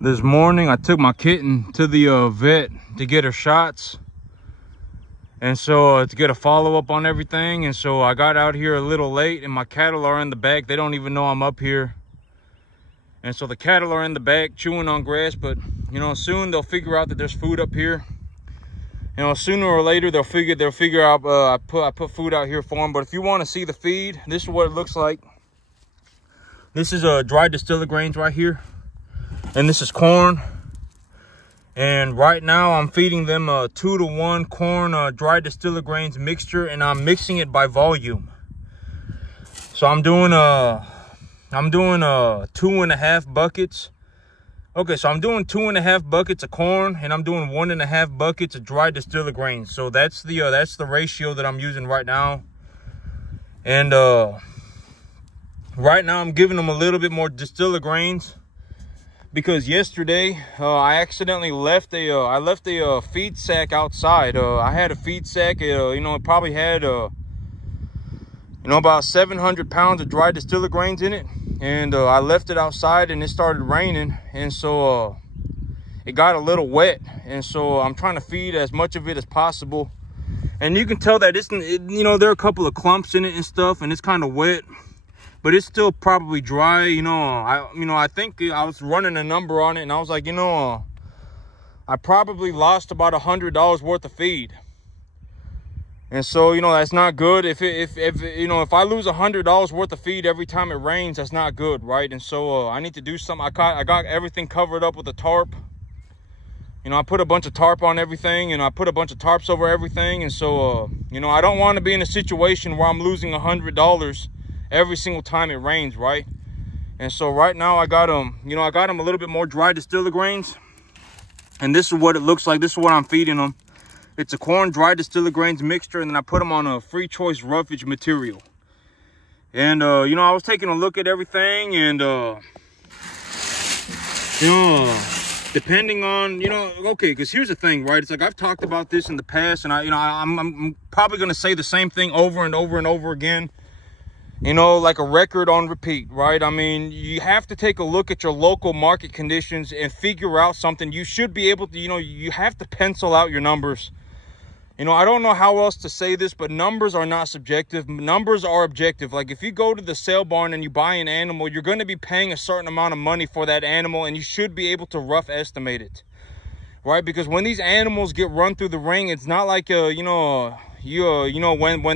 This morning I took my kitten to the vet to get her shots, and so to get a follow-up on everything. And so I got out here a little late, and my cattle are in the back. They don't even know I'm up here. And so the cattle are in the back chewing on grass, but you know, soon they'll figure out that there's food up here. You know, sooner or later they'll figure out I put food out here for them. But if you want to see the feed, this is what it looks like. This is dried distiller grains right here, and this is corn. And right now I'm feeding them a 2-to-1 corn dried distiller grains mixture, and I'm mixing it by volume. So I'm doing 2.5 buckets. Okay, so I'm doing 2.5 buckets of corn, and I'm doing 1.5 buckets of dried distiller grains. So that's the ratio that I'm using right now. And right now I'm giving them a little bit more distiller grains, because yesterday I accidentally left a feed sack outside. I had a feed sack. You know, it probably had about 700 pounds of dried distiller grains in it, and I left it outside, and it started raining, and so it got a little wet. And so I'm trying to feed as much of it as possible, and you can tell that you know, there are a couple of clumps in it and stuff, and it's kind of wet, but it's still probably dry. I think I was running a number on it, and I was like, I probably lost about $100 worth of feed. And so, you know, that's not good. If I lose $100 worth of feed every time it rains, that's not good, right? And so I need to do something. I got everything covered up with a tarp. You know, I put a bunch of tarp on everything, and I put a bunch of tarps over everything. And so, you know, I don't want to be in a situation where I'm losing $100 every single time it rains, right? And so right now I got them a little bit more dry distiller grains, and this is what it looks like. This is what I'm feeding them. It's a corn dry distiller grains mixture, and then I put them on a free choice roughage material. And you know, I was taking a look at everything, and you know, depending on, okay, because here's the thing, right? It's like, I've talked about this in the past, and I'm probably going to say the same thing over and over and over again. You know, like a record on repeat, right? I mean, you have to take a look at your local market conditions and figure out something. You should be able to, you have to pencil out your numbers. You know, I don't know how else to say this, but numbers are not subjective. Numbers are objective. Like, if you go to the sale barn and you buy an animal, you're going to be paying a certain amount of money for that animal, and you should be able to rough estimate it, right? Because when these animals get run through the ring, it's not like, when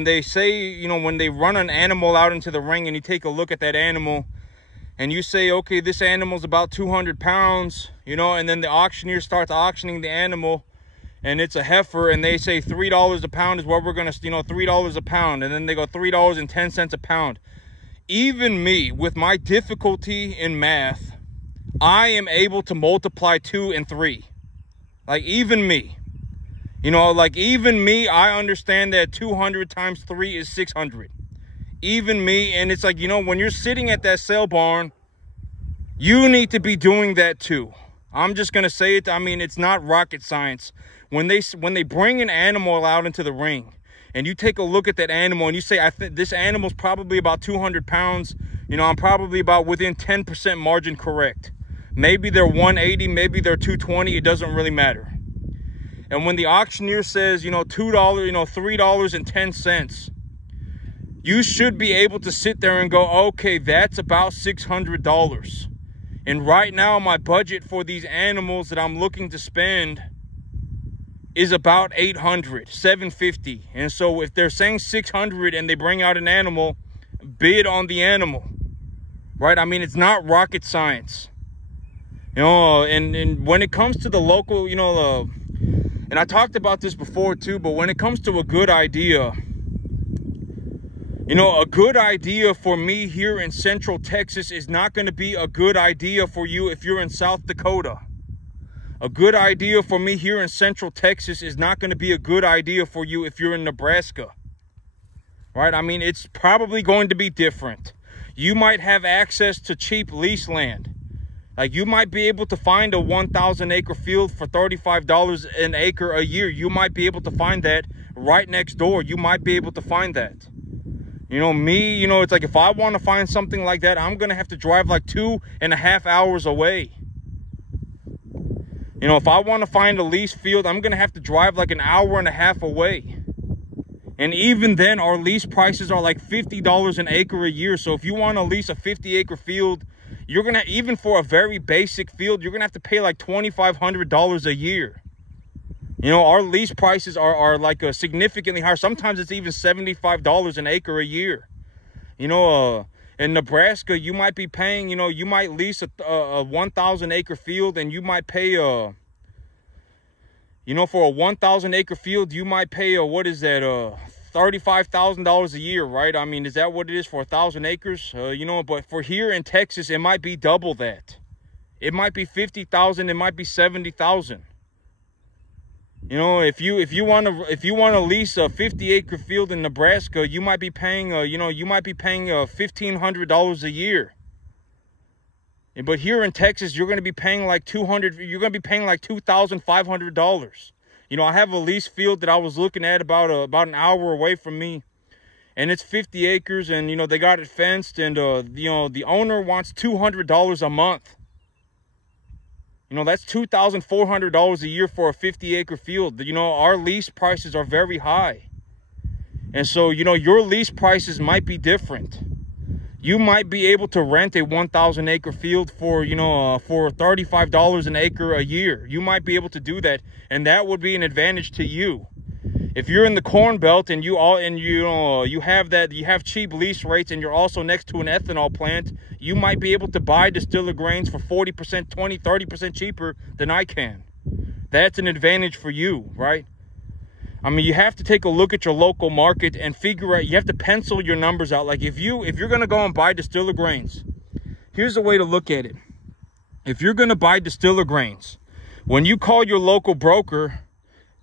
they say, when they run an animal out into the ring, and you take a look at that animal and you say, okay, this animal's about 200 pounds, and then the auctioneer starts auctioning the animal, and it's a heifer, and they say $3 a pound is what we're going to, $3 a pound. And then they go $3.10 a pound. Even me, with my difficulty in math, I am able to multiply 2 and 3. Like, even me. Even me, I understand that 200 times 3 is 600. Even me. And it's like, when you're sitting at that sale barn, you need to be doing that too. I'm just going to say it. I mean, it's not rocket science. When they bring an animal out into the ring, and you take a look at that animal, and you say, I think this animal's probably about 200 pounds, I'm probably about within 10% margin correct. Maybe they're 180, maybe they're 220, it doesn't really matter. And when the auctioneer says, $2, $3.10, you should be able to sit there and go, okay, that's about $600. And right now, my budget for these animals that I'm looking to spend is about $800, $750. And so if they're saying $600 and they bring out an animal, bid on the animal, right? I mean, it's not rocket science. And when it comes to the local, and I talked about this before too, but when it comes to a good idea, a good idea for me here in Central Texas is not going to be a good idea for you if you're in South Dakota. A good idea for me here in Central Texas is not going to be a good idea for you if you're in Nebraska. Right? I mean, it's probably going to be different. You might have access to cheap lease land. Like, you might be able to find a 1,000 acre field for $35 an acre a year. You might be able to find that right next door. You might be able to find that. Me, it's like, if I want to find something like that, I'm going to have to drive like 2.5 hours away. You know, if I want to find a lease field, I'm going to have to drive like an hour and a half away. And even then, our lease prices are like $50 an acre a year. So if you want to lease a 50-acre field, you're going to, even for a very basic field, you're going to have to pay like $2,500 a year. You know, our lease prices are like significantly higher. Sometimes it's even $75 an acre a year. You know, in Nebraska, you might be paying, you know, you might lease a 1,000 acre field, and you might pay, you know, for a 1,000 acre field, you might pay, what is that, $35,000 a year, right? I mean, is that what it is for 1,000 acres? You know, but for here in Texas, it might be double that. It might be 50,000, it might be 70,000. You know, if you want to lease a 50-acre field in Nebraska, you might be paying you know, you might be paying $1,500 a year. But here in Texas, you're going to be paying like $2,500. You know, I have a lease field that I was looking at about an hour away from me, and it's 50 acres, and you know, they got it fenced, and you know, the owner wants $200 a month. You know, that's $2,400 a year for a 50-acre field. You know, our lease prices are very high. And so, you know, your lease prices might be different. You might be able to rent a 1,000-acre field for, you know, for $35 an acre a year. You might be able to do that, and that would be an advantage to you. If you're in the Corn Belt and you have cheap lease rates, and you're also next to an ethanol plant, you might be able to buy distiller grains for 40%, 20, 30% cheaper than I can. That's an advantage for you, right? I mean, you have to take a look at your local market and figure out, you have to pencil your numbers out. Like if you're going to go and buy distiller grains, here's a way to look at it. If you're going to buy distiller grains, when you call your local broker,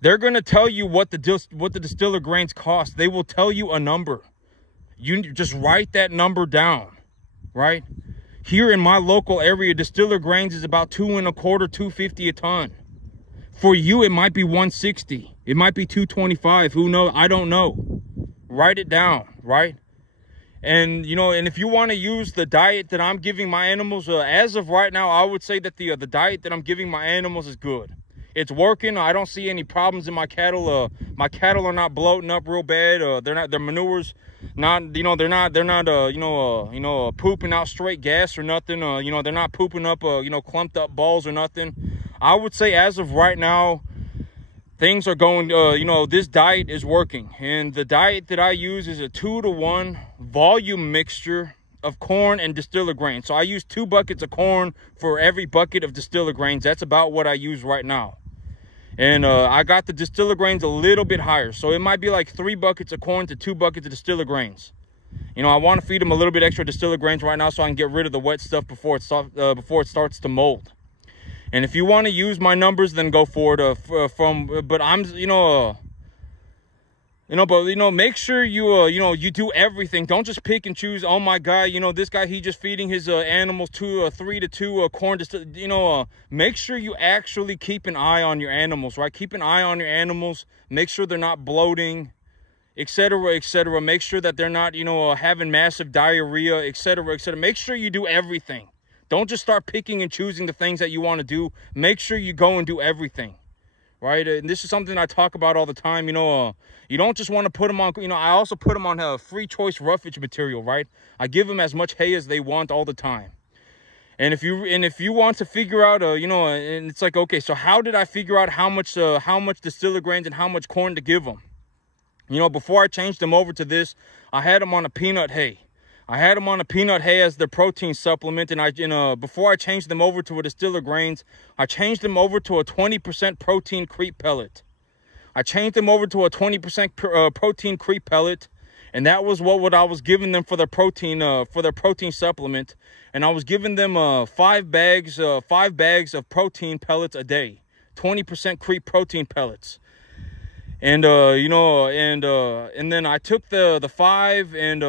they're going to tell you what the distiller grains cost. They will tell you a number. You just write that number down, right? Here in my local area, distiller grains is about $2.25, $2.50 a ton. For you, it might be $160. It might be $225. Who knows? I don't know. Write it down, right? And, you know, and if you want to use the diet that I'm giving my animals, as of right now, I would say that the diet that I'm giving my animals is good. It's working. I don't see any problems in my cattle. My cattle are not bloating up real bad. Their manure's not, you know, they're not pooping out straight gas or nothing. You know, they're not pooping up, you know, clumped up balls or nothing. I would say as of right now, things are going, you know, this diet is working. And the diet that I use is a 2-to-1 volume mixture of corn and distiller grains. So I use 2 buckets of corn for every bucket of distiller grains. That's about what I use right now. And I got the distiller grains a little bit higher. So it might be like 3 buckets of corn to 2 buckets of distiller grains. You know, I want to feed them a little bit extra distiller grains right now so I can get rid of the wet stuff before it starts to mold. And if you want to use my numbers, then go for it. But I'm, make sure you, you do everything. Don't just pick and choose. Oh my God, you know, this guy, he just feeding his animals 3-to-2 corn. Make sure you actually keep an eye on your animals, right? Keep an eye on your animals. Make sure they're not bloating, etc., etc. Make sure that they're not, having massive diarrhea, etc., etc. Make sure you do everything. Don't just start picking and choosing the things that you want to do. Make sure you go and do everything, right? And this is something I talk about all the time. You don't just want to put them on, I also put them on free choice roughage material, right? I give them as much hay as they want all the time. And if you want to figure out, and it's like, okay, so how did I figure out how much distiller grains and how much corn to give them? Before I changed them over to this, I had them on a peanut hay. I had them on a peanut hay as their protein supplement, and before I changed them over to a distiller grains, I changed them over to a 20% protein creep pellet. I changed them over to a 20% protein creep pellet, and that was what I was giving them for their protein supplement. And I was giving them 5 bags of protein pellets a day, 20% creep protein pellets. And and then I took the 5, and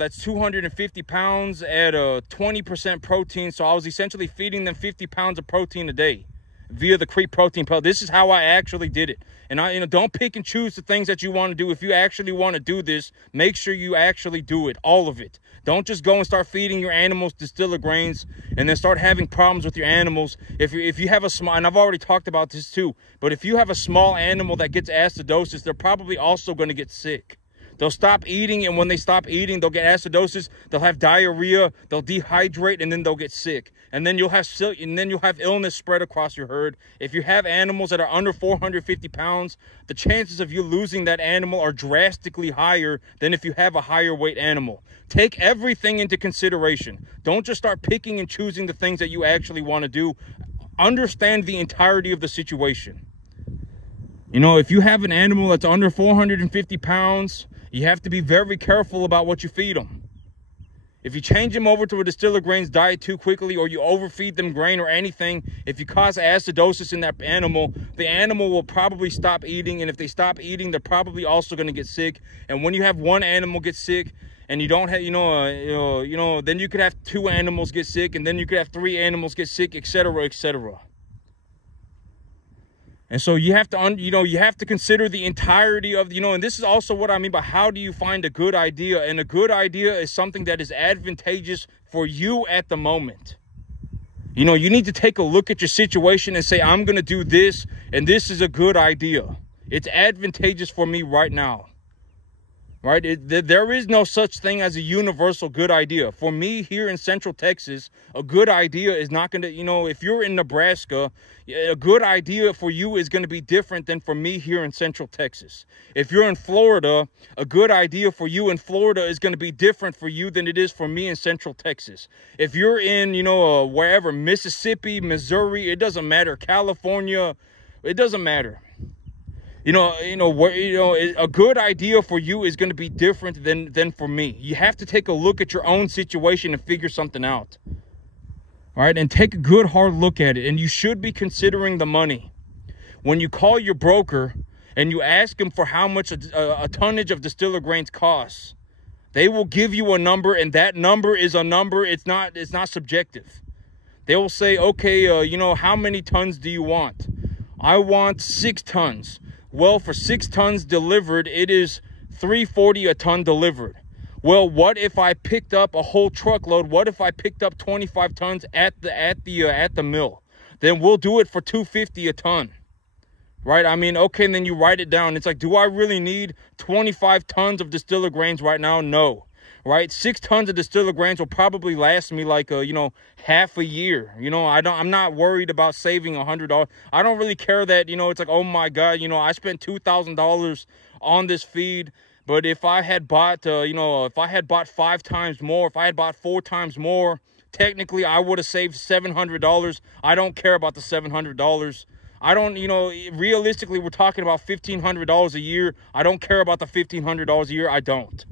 that's 250 pounds at 20% protein. So I was essentially feeding them 50 pounds of protein a day via the creep protein pellet. This is how I actually did it. And don't pick and choose the things that you want to do. If you actually want to do this, make sure you actually do it, all of it. Don't just go and start feeding your animals distiller grains and then start having problems with your animals. If you have a small, and I've already talked about this too, but if you have a small animal that gets acidosis, they're probably also going to get sick. They'll stop eating, and when they stop eating, they'll get acidosis, they'll have diarrhea, they'll dehydrate, and then they'll get sick. And then you'll have illness spread across your herd. If you have animals that are under 450 pounds, the chances of you losing that animal are drastically higher than if you have a higher weight animal. Take everything into consideration. Don't just start picking and choosing the things that you actually want to do. Understand the entirety of the situation. You know, if you have an animal that's under 450 pounds, you have to be very careful about what you feed them. If you change them over to a distiller grains diet too quickly, or you overfeed them grain or anything, if you cause acidosis in that animal, the animal will probably stop eating. And if they stop eating, they're probably also going to get sick. And when you have one animal get sick, and you don't have, then you could have 2 animals get sick, and then you could have 3 animals get sick, etc., etc. And so you have to, you have to consider the entirety of, and this is also what I mean by how do you find a good idea? And a good idea is something that is advantageous for you at the moment. You need to take a look at your situation and say, I'm going to do this, and this is a good idea. It's advantageous for me right now. Right? There is no such thing as a universal good idea. For me here in Central Texas, a good idea is not going to, if you're in Nebraska, a good idea for you is going to be different than for me here in Central Texas. If you're in Florida, a good idea for you in Florida is going to be different for you than it is for me in Central Texas. If you're in, wherever, Mississippi, Missouri, it doesn't matter, California, it doesn't matter. A good idea for you is going to be different than for me. You have to take a look at your own situation and figure something out. All right, and take a good hard look at it. And you should be considering the money. When you call your broker and you ask him for how much a tonnage of distiller grains costs, they will give you a number, and that number is a number. It's not subjective. They will say, okay, how many tons do you want? I want 6 tons. Well, for 6 tons delivered, it is $3.40 a ton delivered. Well, what if I picked up a whole truckload? What if I picked up 25 tons at the mill? Then we'll do it for $2.50 a ton. Right? I mean, okay, and then you write it down. It's like, do I really need 25 tons of distiller grains right now? No. Right? 6 tons of distiller grains will probably last me like half a year. I'm not worried about saving $100. I don't really care that, it's like, oh my God, I spent $2,000 on this feed. But if I had bought, if I had bought 5 times more, if I had bought 4 times more, technically I would have saved $700. I don't care about the $700. I don't, realistically, we're talking about $1,500 a year. I don't care about the $1,500 a year. I don't.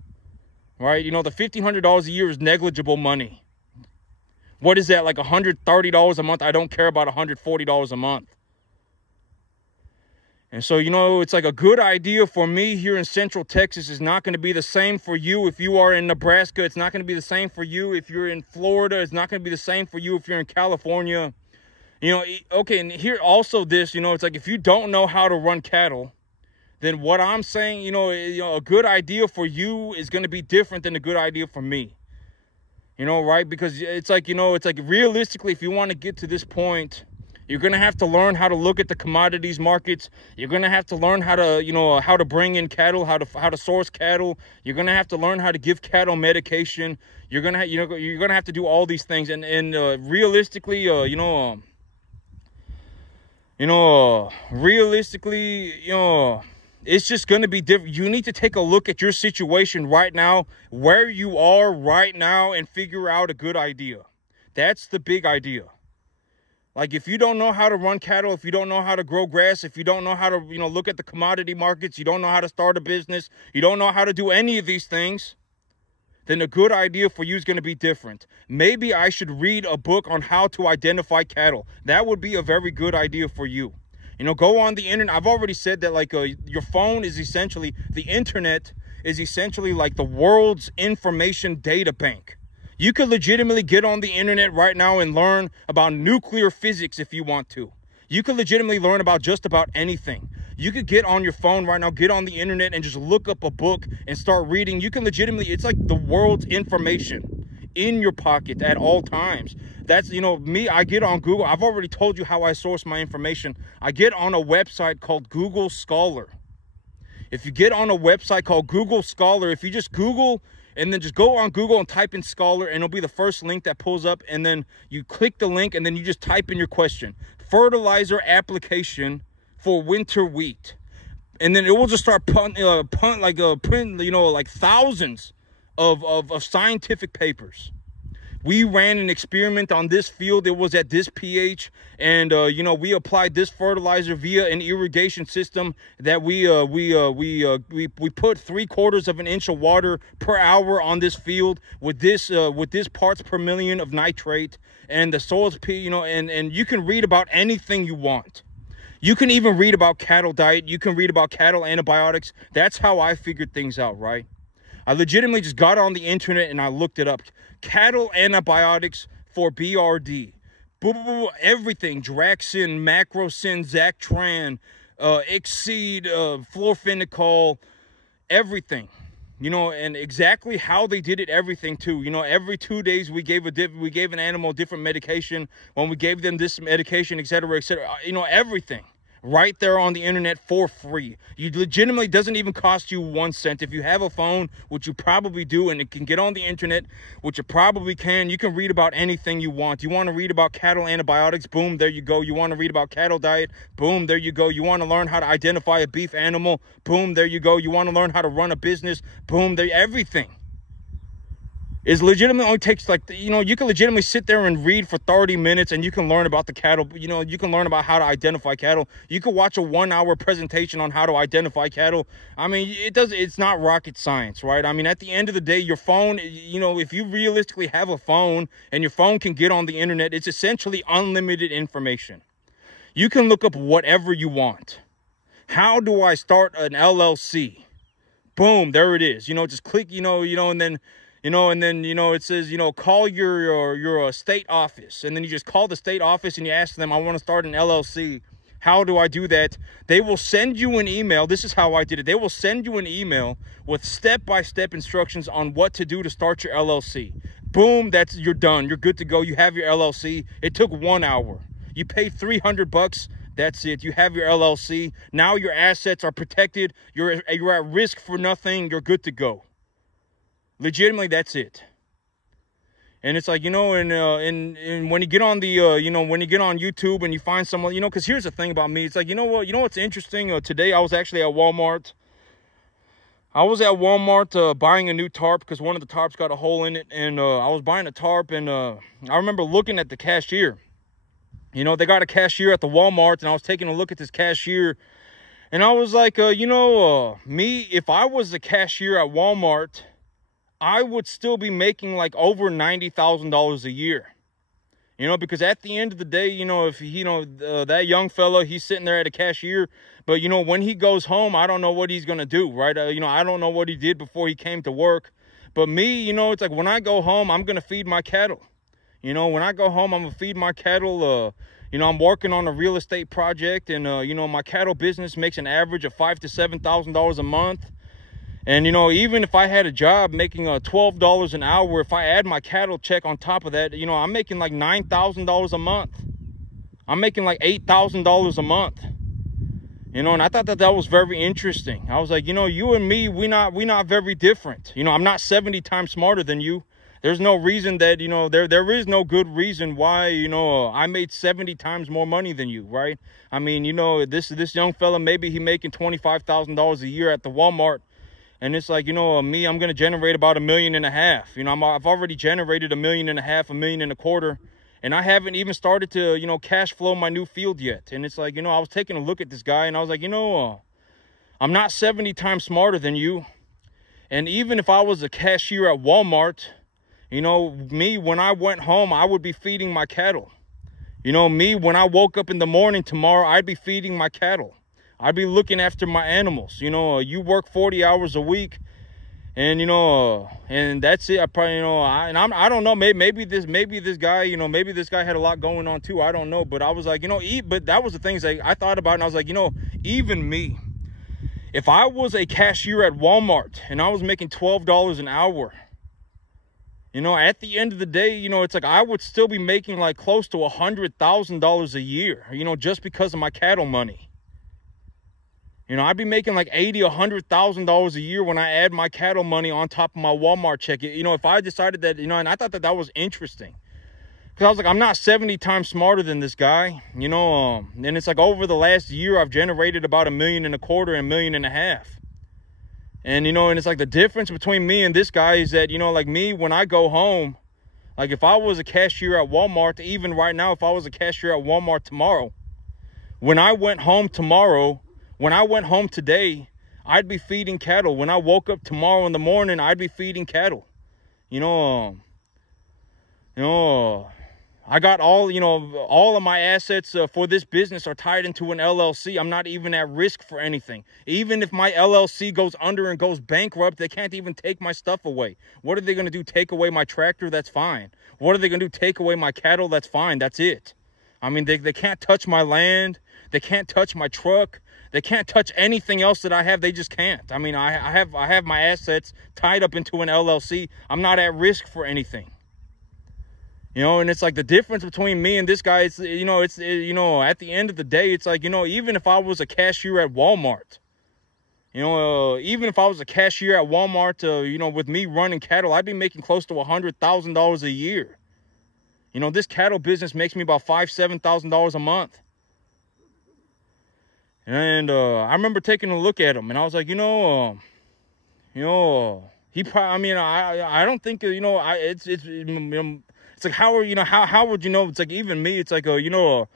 Right? The $1,500 a year is negligible money. What is that, like $130 a month? I don't care about $140 a month. And so, it's like a good idea for me here in Central Texas is not going to be the same for you if you are in Nebraska. It's not going to be the same for you if you're in Florida. It's not going to be the same for you if you're in California. Okay, and here also this, it's like if you don't know how to run cattle, then what I'm saying, a good idea for you is going to be different than a good idea for me. Right? Because it's like, realistically, if you want to get to this point, you're going to have to learn how to look at the commodities markets. You're going to have to learn how to, how to bring in cattle, how to source cattle. You're going to have to learn how to give cattle medication. You're going to, you're going to have to do all these things. And realistically, it's just going to be different. You need to take a look at your situation right now, where you are right now, and figure out a good idea. That's the big idea. Like, if you don't know how to run cattle, if you don't know how to grow grass, if you don't know how to, look at the commodity markets, you don't know how to start a business, you don't know how to do any of these things, then a good idea for you is going to be different. Maybe I should read a book on how to identify cattle. That would be a very good idea for you. Go on the internet. I've already said that, like, your phone is essentially, the internet is essentially like the world's information data bank. You could legitimately get on the internet right now and learn about nuclear physics if you want to. You could legitimately learn about just about anything. You could get on your phone right now, get on the internet and just look up a book and start reading. You can legitimately, it's like the world's information in your pocket at all times. That's, you know, me, I get on Google. I've already told you how I source my information. I get on a website called Google Scholar. If you get on a website called Google Scholar, if you just Google and then just go on Google and type in Scholar, and it'll be the first link that pulls up, and then you click the link and then you just type in your question. Fertilizer application for winter wheat. And then it will just start print, you know, like thousands of scientific papers. We ran an experiment on this field. It was at this pH, and you know, we applied this fertilizer via an irrigation system that we put 3/4 of an inch of water per hour on this field with this parts per million of nitrate, and the soil's you know, and you can read about anything you want. You can even read about cattle diet. You can read about cattle antibiotics. That's how I figured things out, right? I legitimately just got on the internet and I looked it up. Cattle antibiotics for BRD. Everything. Draxin, Macrocin, Zactran, Exceed, Florfenicol, everything. You know, and exactly how they did it, everything too. You know, every 2 days we gave an animal a different medication. When we gave them this medication, etc., etc. You know, everything. Right there on the internet for free. You legitimately doesn't even cost you 1 cent. If you have a phone, which you probably do, and it can get on the internet, which you probably can, you can read about anything you want. You want to read about cattle antibiotics? Boom, there you go. You want to read about cattle diet? Boom, there you go. You want to learn how to identify a beef animal? Boom, there you go. You want to learn how to run a business? Boom, there, everything. Is legitimately only takes like, you know, you can legitimately sit there and read for 30 minutes and you can learn about the cattle. You know, you can learn about how to identify cattle. You can watch a 1-hour presentation on how to identify cattle. I mean, it's not rocket science, right? I mean, at the end of the day, your phone, you know, if you realistically have a phone and your phone can get on the internet, it's essentially unlimited information. You can look up whatever you want. How do I start an LLC? Boom, there it is. You know, just click, and then, it says, call your state office. And then you just call the state office and you ask them, I want to start an LLC. How do I do that? They will send you an email. This is how I did it. They will send you an email with step-by-step instructions on what to do to start your LLC. Boom, you're done. You're good to go. You have your LLC. It took 1 hour. You paid $300. That's it. You have your LLC. Now your assets are protected. You're at risk for nothing. You're good to go. Legitimately, that's it. And it's like, and when you get on the, when you get on YouTube and you find someone, because here's the thing about me. It's like, what's interesting? Today I was actually at Walmart. I was at Walmart buying a new tarp because one of the tarps got a hole in it. And I was buying a tarp, and I remember looking at the cashier. They got a cashier at the Walmart, and I was taking a look at this cashier. And I was like, me, if I was the cashier at Walmart, I would still be making like over $90,000 a year. Because at the end of the day, if that young fella, he's sitting there at a cashier, but when he goes home, I don't know what he's going to do, right? I don't know what he did before he came to work. But me, it's like when I go home, I'm going to feed my cattle. When I go home, I'm going to feed my cattle. I'm working on a real estate project, and, my cattle business makes an average of $5,000 to $7,000 a month. And, even if I had a job making $12 an hour, if I add my cattle check on top of that, I'm making like $9,000 a month. I'm making like $8,000 a month. And I thought that was very interesting. I was like, you and me, we not very different. I'm not 70 times smarter than you. There's no reason that, there is no good reason why, I made 70 times more money than you, right? I mean, this young fella, maybe he making $25,000 a year at the Walmart. And it's like, me, I'm going to generate about $1.5 million. I've already generated $1.5 million, $1.25 million. And I haven't even started to, cash flow my new field yet. And it's like, I was taking a look at this guy and I was like, I'm not 70 times smarter than you. And even if I was a cashier at Walmart, me, when I went home, I would be feeding my cattle. Me, when I woke up in the morning tomorrow, I'd be feeding my cattle. I'd be looking after my animals. You work 40 hours a week, And, you know, and that's it. I probably, you know, I don't know, maybe this guy, you know, maybe this guy had a lot going on too. I don't know. But I was like, you know, but that was the things that I thought about. And I was like, you know, even me, if I was a cashier at Walmart and I was making $12 an hour, you know, at the end of the day, you know, it's like I would still be making like close to $100,000 a year, you know, just because of my cattle money. You know, I'd be making like $80,000, $100,000 a year when I add my cattle money on top of my Walmart check. You know, if I decided that, you know, and I thought that that was interesting. Because I was like, I'm not 70 times smarter than this guy, you know. And it's like over the last year, I've generated about $1.25 million and $1.5 million. And, you know, and it's like the difference between me and this guy is that, you know, like me, when I go home, like if I was a cashier at Walmart, even right now, if I was a cashier at Walmart tomorrow, when I went home tomorrow, when I went home today, I'd be feeding cattle. When I woke up tomorrow in the morning, I'd be feeding cattle. You know, I got all, you know, all of my assets for this business are tied into an LLC. I'm not even at risk for anything. Even if my LLC goes under and goes bankrupt, they can't even take my stuff away. What are they going to do? Take away my tractor? That's fine. What are they going to do? Take away my cattle? That's fine. That's it. I mean, they can't touch my land. They can't touch my truck. They can't touch anything else that I have. They just can't. I mean, I have my assets tied up into an LLC. I'm not at risk for anything. You know, and it's like the difference between me and this guy, it's, you know, you know, at the end of the day, it's like, you know, even if I was a cashier at Walmart, you know, even if I was a cashier at Walmart, you know, with me running cattle, I'd be making close to $100,000 a year. You know, this cattle business makes me about $5,000, $7,000 a month. And I remember taking a look at him, and I was like, he probably, I mean, I don't think, you know, it's like, how would you know? It's like, even me, it's like, you know,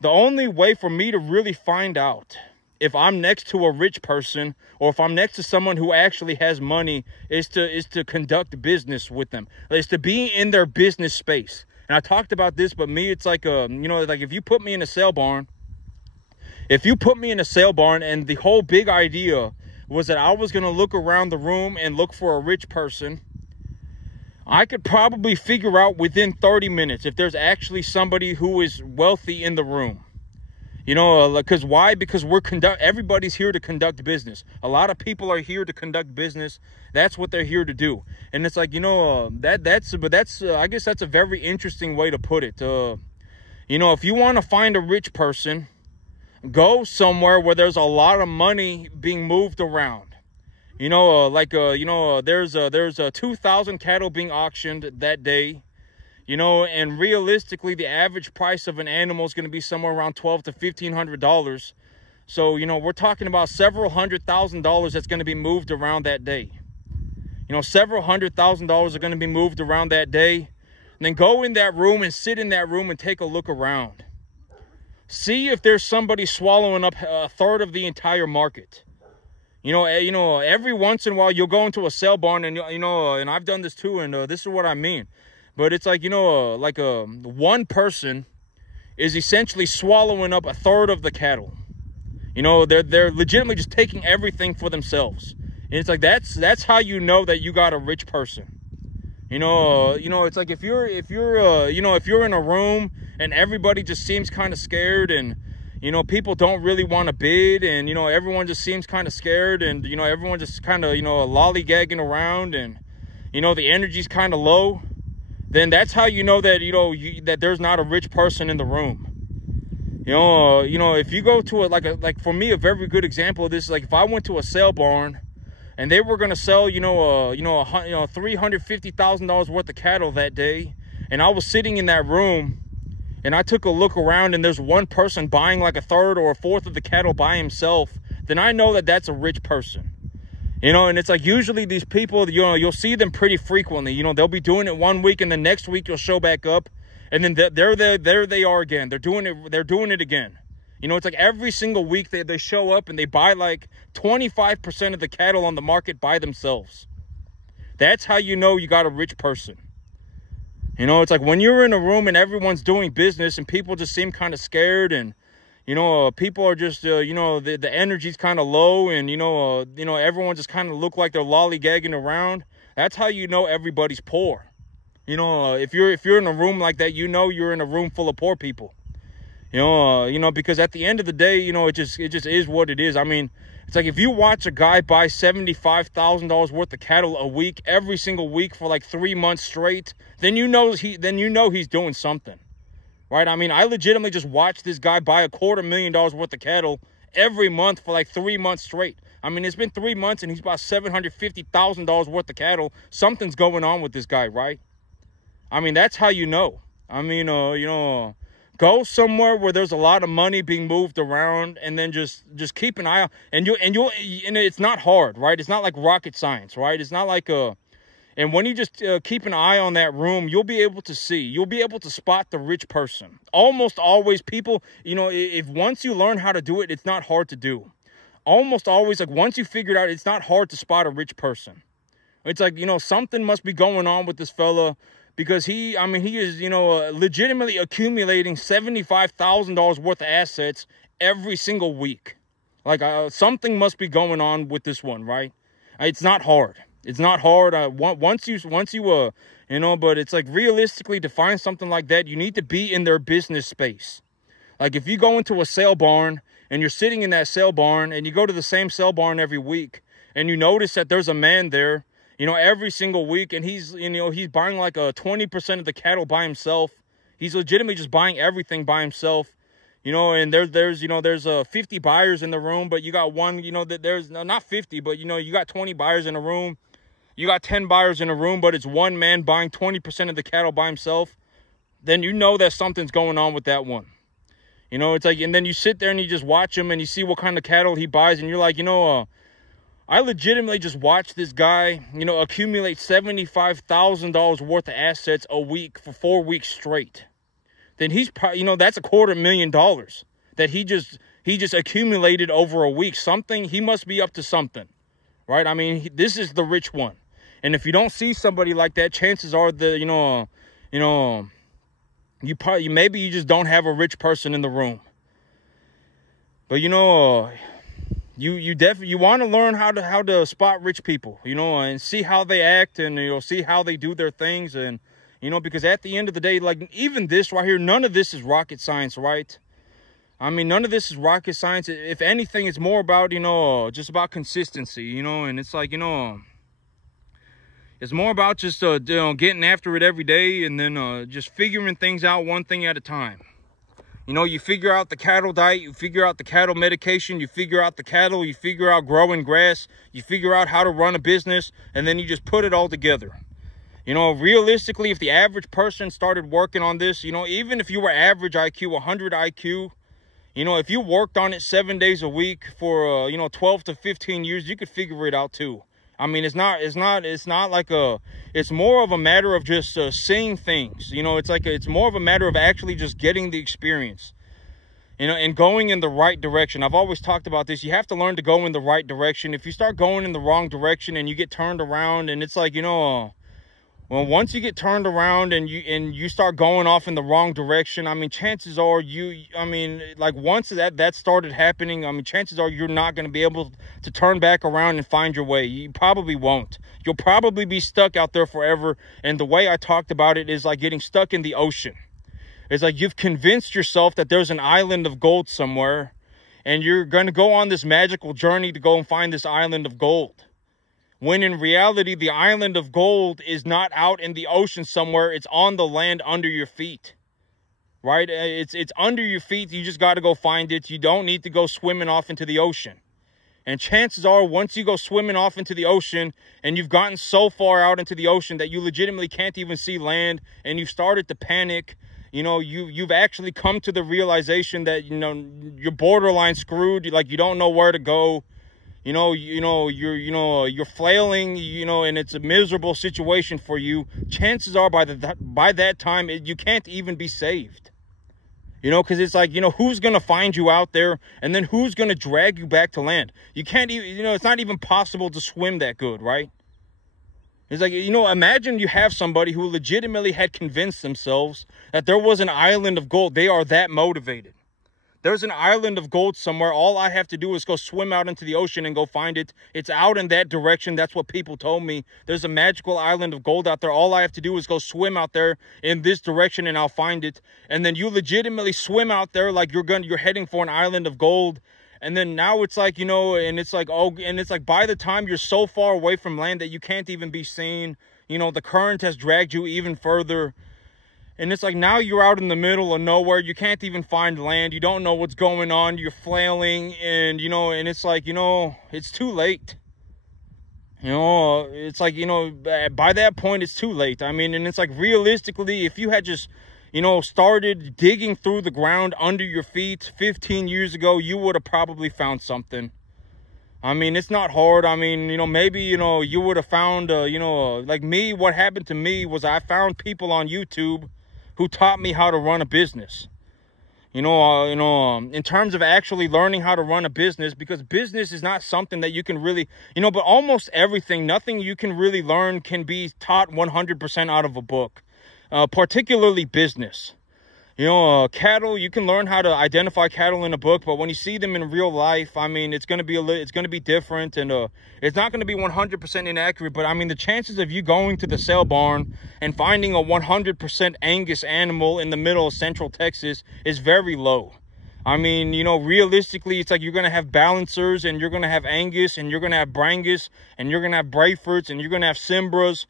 the only way for me to really find out if I'm next to a rich person or if I'm next to someone who actually has money is to conduct business with them. Is to be in their business space. And I talked about this, but me, it's like, you know, like if you put me in a sale barn, and the whole big idea was that I was going to look around the room and look for a rich person, I could probably figure out within 30 minutes if there's actually somebody who is wealthy in the room. You know, because why? Because everybody's here to conduct business. A lot of people are here to conduct business. That's what they're here to do. And it's like, you know, I guess that's a very interesting way to put it. You know, if you want to find a rich person, go somewhere where there's a lot of money being moved around. You know, you know, there's 2,000 cattle being auctioned that day. You know, and realistically, the average price of an animal is going to be somewhere around $1,200 to $1,500. So, you know, we're talking about several $100,000 that's going to be moved around that day. You know, several $100,000 are going to be moved around that day. And then go in that room and sit in that room and take a look around. See if there's somebody swallowing up a third of the entire market. You know, every once in a while you'll go into a sale barn and, you know, and I've done this too, and this is what I mean. But it's like, you know, one person is essentially swallowing up a third of the cattle. You know, they're legitimately just taking everything for themselves. And it's like, that's how you know that you got a rich person. You know, it's like if you're in a room and everybody just seems kind of scared, and, you know, people don't really want to bid, and, you know, everyone just seems kind of scared, and, you know, everyone just kind of, you know, lollygagging around, and, you know, the energy's kind of low, then that's how you know that, you know, that there's not a rich person in the room. You know, if you go to like for me, a very good example of this is like if I went to a sale barn and they were going to sell, $350,000 worth of cattle that day, and I was sitting in that room and I took a look around and there's one person buying like a third or a fourth of the cattle by himself, then I know that that's a rich person. You know, and it's like usually these people, you know, you'll see them pretty frequently. You know, they'll be doing it one week and the next week you'll show back up. And then there they are again. They're doing it again. You know, it's like every single week they show up and they buy like 25% of the cattle on the market by themselves. That's how you know you got a rich person. You know, it's like when you're in a room and everyone's doing business and people just seem kind of scared, and, people are just, the energy's kind of low, and, everyone just kind of look like they're lollygagging around. That's how you know everybody's poor. If you're in a room like that, you're in a room full of poor people. Because at the end of the day, it just is what it is. I mean, it's like if you watch a guy buy $75,000 worth of cattle a week, every single week for like 3 months straight, then you know he's doing something. Right? I mean, I legitimately just watched this guy buy $250,000 worth of cattle every month for like 3 months straight. I mean, it's been 3 months and he's bought $750,000 worth of cattle. Something's going on with this guy, right? I mean, that's how you know. I mean, go somewhere where there's a lot of money being moved around, and then just keep an eye out. And it's not hard, right? It's not like rocket science, right? It's not like and when you just keep an eye on that room, you'll be able to see. You'll be able to spot the rich person. Almost always people, if once you learn how to do it, it's not hard to do. Almost always, like once you figure it out, it's not hard to spot a rich person. It's like, something must be going on with this fella, because he is, legitimately accumulating $75,000 worth of assets every single week. Like something must be going on with this one, right? It's not hard. It's not hard. Once you, but it's like realistically to find something like that, you need to be in their business space. Like if you go into a sale barn and you're sitting in that sale barn and you go to the same sale barn every week and you notice that there's a man there, every single week, and he's buying like 20% of the cattle by himself. He's legitimately just buying everything by himself. And there's 50 buyers in the room, but you got one, there's not 50, but you got 20 buyers in a room. You got 10 buyers in a room, but it's one man buying 20% of the cattle by himself. Then that something's going on with that one. It's like, and then you sit there and you just watch him and you see what kind of cattle he buys, and you're like, I legitimately just watched this guy, accumulate $75,000 worth of assets a week for 4 weeks straight. Then he's, that's $250,000 that he just accumulated over a week. He must be up to something, right? I mean, this is the rich one. And if you don't see somebody like that, chances are maybe you just don't have a rich person in the room. But you definitely want to learn how to spot rich people, and see how they act, and see how they do their things, and because at the end of the day, like even this right here, none of this is rocket science, right? I mean, none of this is rocket science. If anything, it's more about just about consistency, and it's like it's more about just getting after it every day, and then just figuring things out one thing at a time. You figure out the cattle diet, you figure out the cattle medication, you figure out the cattle, you figure out growing grass, you figure out how to run a business, and then you just put it all together. Realistically, if the average person started working on this, even if you were average IQ, 100 IQ, if you worked on it 7 days a week for, 12 to 15 years, you could figure it out too. I mean, it's not like it's more of a matter of just seeing things. It's more of a matter of actually just getting the experience, and going in the right direction. I've always talked about this. You have to learn to go in the right direction. If you start going in the wrong direction and you get turned around, and it's like, well, once you get turned around and you start going off in the wrong direction, I mean, chances are once that started happening, I mean, chances are you're not going to be able to turn back around and find your way. You probably won't. You'll probably be stuck out there forever. And the way I talked about it is like getting stuck in the ocean. It's like you've convinced yourself that there's an island of gold somewhere, and you're going to go on this magical journey to go and find this island of gold. When in reality, the island of gold is not out in the ocean somewhere. It's on the land under your feet, right? It's under your feet. You just got to go find it. You don't need to go swimming off into the ocean. And chances are, once you go swimming off into the ocean and you've gotten so far out into the ocean that you legitimately can't even see land, and you've started to panic, you've actually come to the realization that, you're borderline screwed. Like, you don't know where to go. You're flailing, and it's a miserable situation for you. Chances are by that time, you can't even be saved. Because it's like, who's going to find you out there, and then who's going to drag you back to land? You can't even, it's not even possible to swim that good, right? It's like, imagine you have somebody who legitimately had convinced themselves that there was an island of gold. They are that motivated. There's an island of gold somewhere. All I have to do is go swim out into the ocean and go find it. It's out in that direction. That's what people told me. There's a magical island of gold out there. All I have to do is go swim out there in this direction and I'll find it. And then you legitimately swim out there like you're heading for an island of gold. And then now it's like, you know, and it's like, oh, and it's like by the time you're so far away from land that you can't even be seen, you know, the current has dragged you even further. And it's like now you're out in the middle of nowhere. You can't even find land. You don't know what's going on. You're flailing and, you know, and it's like, you know, it's too late. You know, it's like, you know, by that point, it's too late. I mean, and it's like realistically, if you had just, you know, started digging through the ground under your feet 15 years ago, you would have probably found something. I mean, it's not hard. I mean, you know, maybe, you know, you would have found, you know, like me, what happened to me was I found people on YouTube who taught me how to run a business. You know, in terms of actually learning how to run a business, because business is not something that you can really, you know, but almost everything, nothing you can really learn can be taught 100% out of a book, particularly business. You know, cattle, you can learn how to identify cattle in a book, but when you see them in real life, I mean, it's going to be different, and it's not going to be 100% inaccurate, but I mean, the chances of you going to the sale barn and finding a 100% Angus animal in the middle of Central Texas is very low. I mean, you know, realistically, it's like you're going to have balancers, and you're going to have Angus, and you're going to have Brangus, and you're going to have Braefords, and you're going to have Cimbras,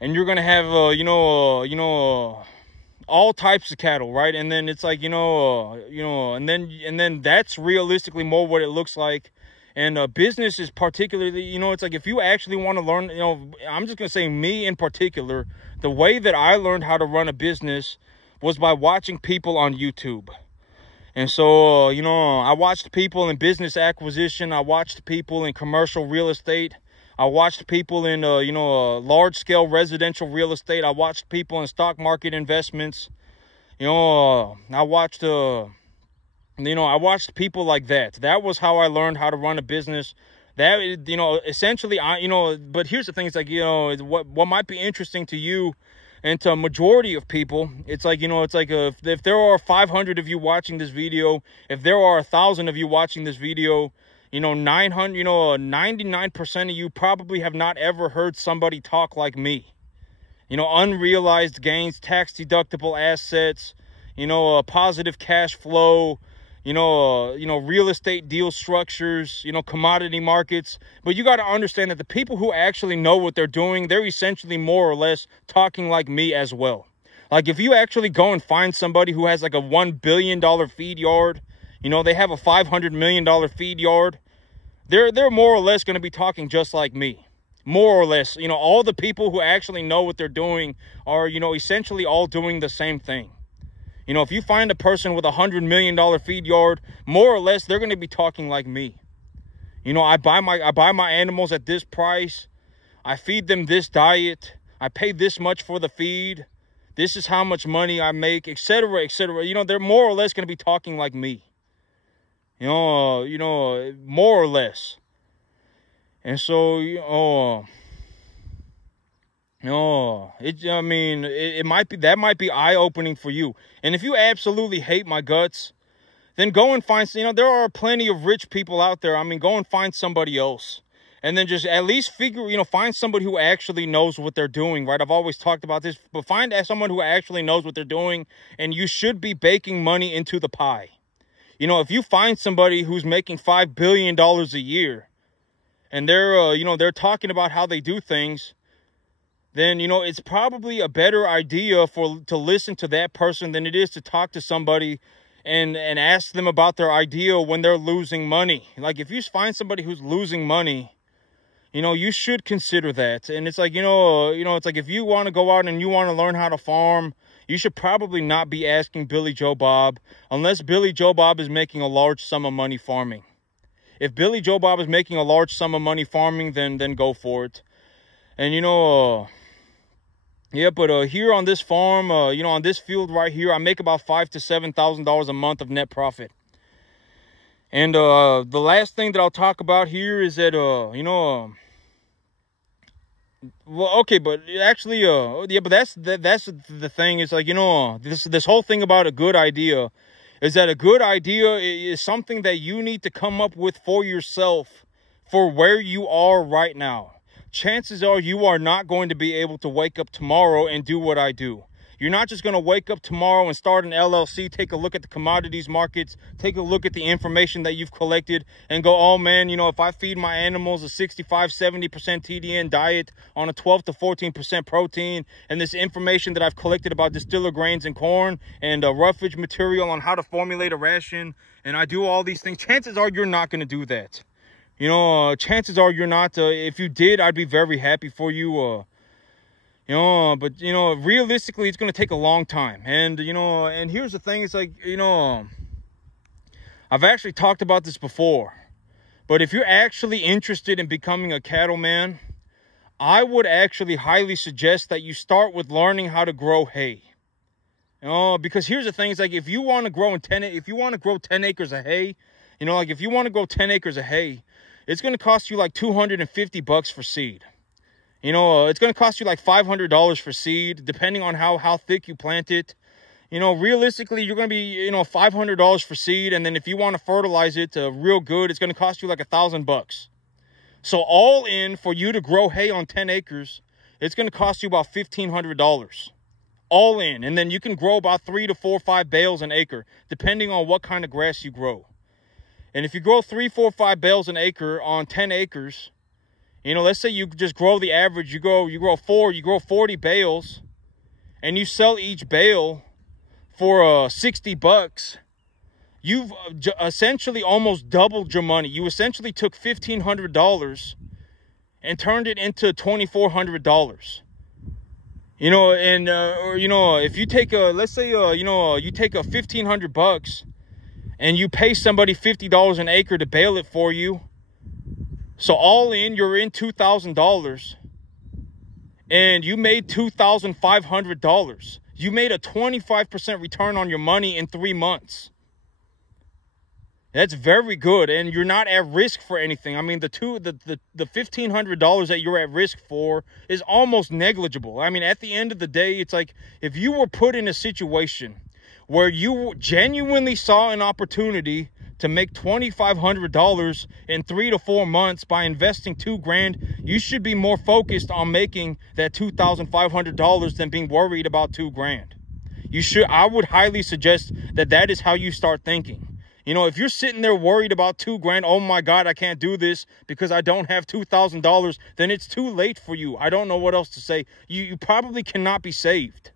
and you're going to have, all types of cattle, right? And then it's like, and then that's realistically more what it looks like. And business is particularly, you know, it's like if you actually want to learn, you know, I'm just going to say me in particular, the way that I learned how to run a business was by watching people on YouTube. And so, you know, I watched people in business acquisition. I watched people in commercial real estate. I watched people in, large-scale residential real estate. I watched people in stock market investments. You know, I watched people like that. That was how I learned how to run a business. That, you know, essentially, but here's the thing. It's like, you know, what might be interesting to you and to a majority of people, it's like, you know, it's like if there are 500 of you watching this video, if there are 1,000 of you watching this video, you know, 99% of you probably have not ever heard somebody talk like me. You know, unrealized gains, tax-deductible assets, you know, positive cash flow, real estate deal structures, you know, commodity markets. But you got to understand that the people who actually know what they're doing, they're essentially more or less talking like me as well. Like if you actually go and find somebody who has like a $1 billion feed yard, you know, they have a $500 million feed yard, they're more or less going to be talking just like me. More or less, you know, all the people who actually know what they're doing are, you know, essentially all doing the same thing. You know, if you find a person with a $100 million feed yard, more or less, they're going to be talking like me. You know, I buy my animals at this price. I feed them this diet. I pay this much for the feed. This is how much money I make, etc., etc. You know, they're more or less going to be talking like me. You know, more or less. And so, it might be, that might be eye-opening for you. And if you absolutely hate my guts, then go and find, you know, there are plenty of rich people out there. I mean, go and find somebody else. And then just at least find somebody who actually knows what they're doing, right? I've always talked about this, but find someone who actually knows what they're doing, and you should be baking money into the pie. You know, if you find somebody who's making $5 billion a year and they're talking about how they do things, then, you know, it's probably a better idea to listen to that person than it is to talk to somebody and ask them about their idea when they're losing money. Like if you find somebody who's losing money, you know, you should consider that. And it's like, it's like if you want to go out and you want to learn how to farm, you should probably not be asking Billy Joe Bob unless Billy Joe Bob is making a large sum of money farming. If Billy Joe Bob is making a large sum of money farming, then go for it. And, but here on this farm, on this field right here, I make about $5,000 to $7,000 a month of net profit. And the last thing that I'll talk about here is that, well, okay, but actually, but that's the thing. It's like, this whole thing about a good idea is that a good idea is something that you need to come up with for yourself for where you are right now. Chances are you are not going to be able to wake up tomorrow and do what I do. You're not just going to wake up tomorrow and start an LLC, take a look at the commodities markets, take a look at the information that you've collected and go, oh man, you know, if I feed my animals a 65, 70% TDN diet on a 12 to 14% protein, and this information that I've collected about distiller grains and corn and roughage material on how to formulate a ration, and I do all these things, chances are you're not going to do that. You know, chances are you're not. If you did, I'd be very happy for you. You know, but, you know, realistically, it's going to take a long time. And, you know, and here's the thing. It's like, you know, I've actually talked about this before. But if you're actually interested in becoming a cattleman, I would actually highly suggest that you start with learning how to grow hay. You know, because here's the thing. It's like if you want to grow 10 acres of hay, you know, like if you want to grow 10 acres of hay, it's going to cost you like $250 for seed. You know, it's going to cost you like $500 for seed, depending on how thick you plant it. You know, realistically, you're going to be, you know, $500 for seed. And then if you want to fertilize it real good, it's going to cost you like $1,000. So all in, for you to grow hay on 10 acres, it's going to cost you about $1,500. All in. And then you can grow about 3 to 4 or 5 bales an acre, depending on what kind of grass you grow. And if you grow 3, 4, 5 bales an acre on 10 acres, you know, let's say you just grow the average, you grow 40 bales, and you sell each bale for $60. You've essentially almost doubled your money. You essentially took $1,500 and turned it into $2,400. You know, and or, you know, if you take let's say you know, you take $1,500 and you pay somebody $50 an acre to bale it for you. So all in, you're in $2,000, and you made $2,500. You made a 25% return on your money in 3 months. That's very good, and you're not at risk for anything. I mean, the $1,500 that you're at risk for is almost negligible. I mean, at the end of the day, it's like if you were put in a situation where you genuinely saw an opportunity to make $2,500 in 3 to 4 months by investing $2,000, you should be more focused on making that $2,500 than being worried about $2,000. I would highly suggest that is how you start thinking. You know, if you're sitting there worried about $2,000, oh my God, I can't do this because I don't have $2,000, then it's too late for you. I don't know what else to say. You probably cannot be saved.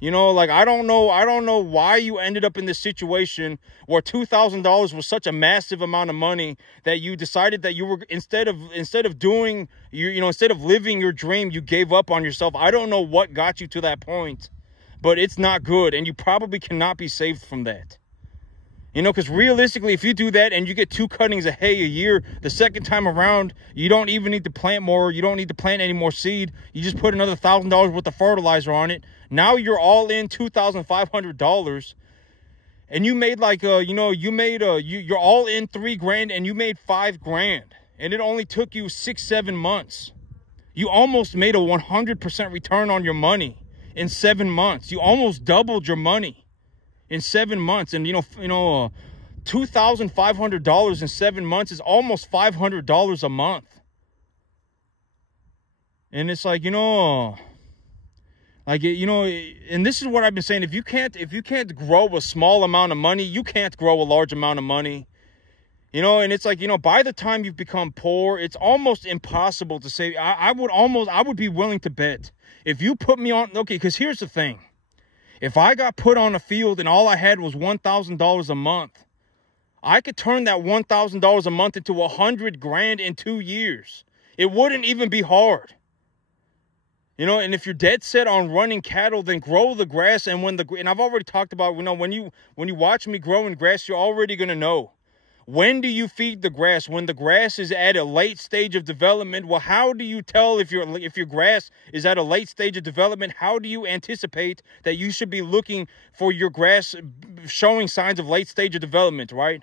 You know, like, I don't know why you ended up in this situation where $2,000 was such a massive amount of money that you decided that you were, instead of living your dream, you gave up on yourself. I don't know what got you to that point, but it's not good. And you probably cannot be saved from that. You know, because realistically, if you do that and you get 2 cuttings of hay a year, the second time around, you don't even need to plant more. You don't need to plant any more seed. You just put another $1,000 worth of fertilizer on it. Now you're all in $2,500. And you made like, you're all in $3,000 and you made $5,000. And it only took you 6-7 months. You almost made a 100% return on your money in 7 months. You almost doubled your money in 7 months. And $2,500 in 7 months is almost $500 a month. And it's like, and this is what I've been saying. If you can't grow a small amount of money, you can't grow a large amount of money. And it's like, by the time you've become poor, it's almost impossible to say. I would be willing to bet if you put me on, okay, because here's the thing. If I got put on a field and all I had was $1,000 a month, I could turn that $1,000 a month into $100,000 in 2 years. It wouldn't even be hard. And if you're dead set on running cattle, then grow the grass. And I've already talked about, when you watch me growing grass, you're already going to know. When do you feed the grass? When the grass is at a late stage of development. Well, how do you tell if your grass is at a late stage of development? How do you anticipate that you should be looking for your grass showing signs of late stage of development, right?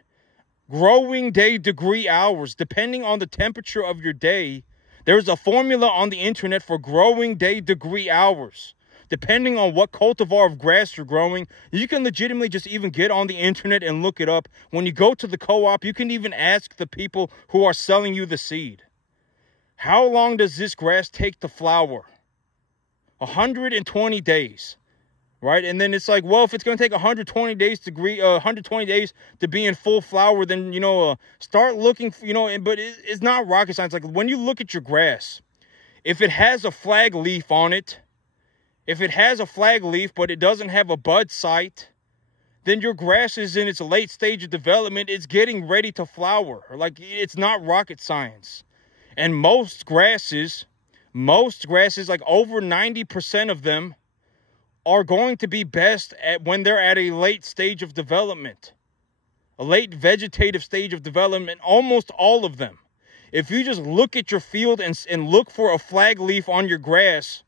Growing day degree hours. Depending on the temperature of your day, there's a formula on the internet for growing day degree hours depending on what cultivar of grass you're growing. You can legitimately just even get on the internet and look it up. When you go to the co-op, you can even ask the people who are selling you the seed. How long does this grass take to flower? 120 days. Right? And then it's like, well, if it's going to take 120 days to be in full flower, then, start looking, but it's not rocket science. Like when you look at your grass, if it has a flag leaf on it, but it doesn't have a bud site, then your grass is in its late stage of development. It's getting ready to flower. Like it's not rocket science. And most grasses, like over 90% of them, are going to be best when they're at a late stage of development, a late vegetative stage of development, almost all of them. If you just look at your field and look for a flag leaf on your grass,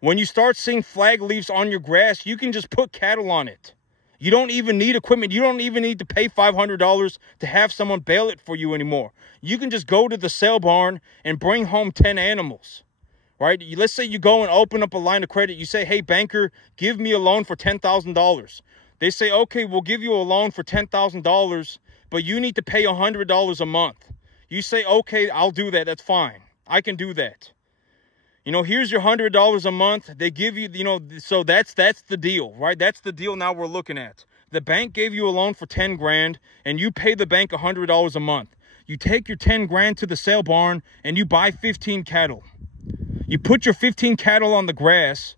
when you start seeing flag leaves on your grass, you can just put cattle on it. You don't even need equipment. You don't even need to pay $500 to have someone bale it for you anymore. You can just go to the sale barn and bring home 10 animals. Right? Let's say you go and open up a line of credit. You say, hey, banker, give me a loan for $10,000. They say, okay, we'll give you a loan for $10,000, but you need to pay $100 a month. You say, okay, I'll do that. That's fine. I can do that. Here's your $100 a month. They give you, so that's the deal, right? That's the deal now we're looking at. The bank gave you a loan for 10 grand and you pay the bank $100 a month. You take your 10 grand to the sale barn and you buy 15 cattle. You put your 15 cattle on the grass.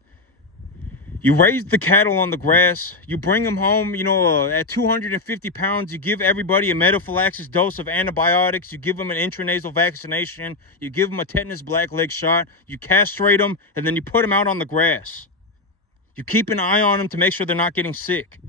You raise the cattle on the grass. You bring them home, at 250 pounds. You give everybody a metaphylaxis dose of antibiotics. You give them an intranasal vaccination. You give them a tetanus blackleg shot. You castrate them, and then you put them out on the grass. You keep an eye on them to make sure they're not getting sick.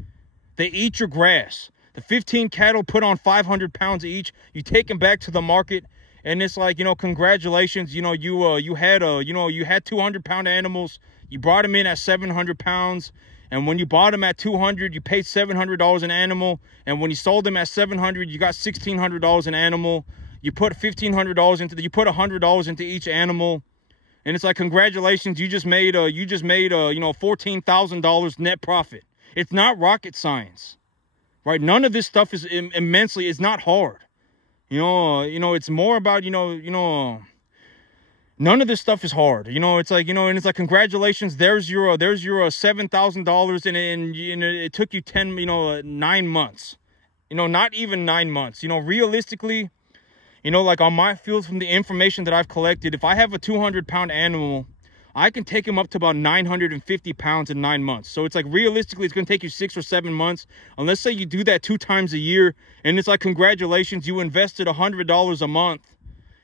They eat your grass. The 15 cattle put on 500 pounds each. You take them back to the market. And it's like, congratulations, you had 200-pound animals. You brought them in at 700 pounds. And when you bought them at 200, you paid $700 an animal. And when you sold them at 700, you got $1,600 an animal. You put $1,500 you put $100 into each animal. And it's like, congratulations, you just made $14,000 net profit. It's not rocket science, right? None of this stuff is it's not hard. It's more about, none of this stuff is hard. It's like, and it's like, congratulations, there's your $7,000 and it took you 9 months, not even 9 months. Realistically, like on my fields, from the information that I've collected, if I have a 200-pound animal, I can take him up to about 950 pounds in 9 months. So it's like, realistically, it's going to take you 6 or 7 months. And let's say you do that 2 times a year. And it's like, congratulations, you invested $100 a month.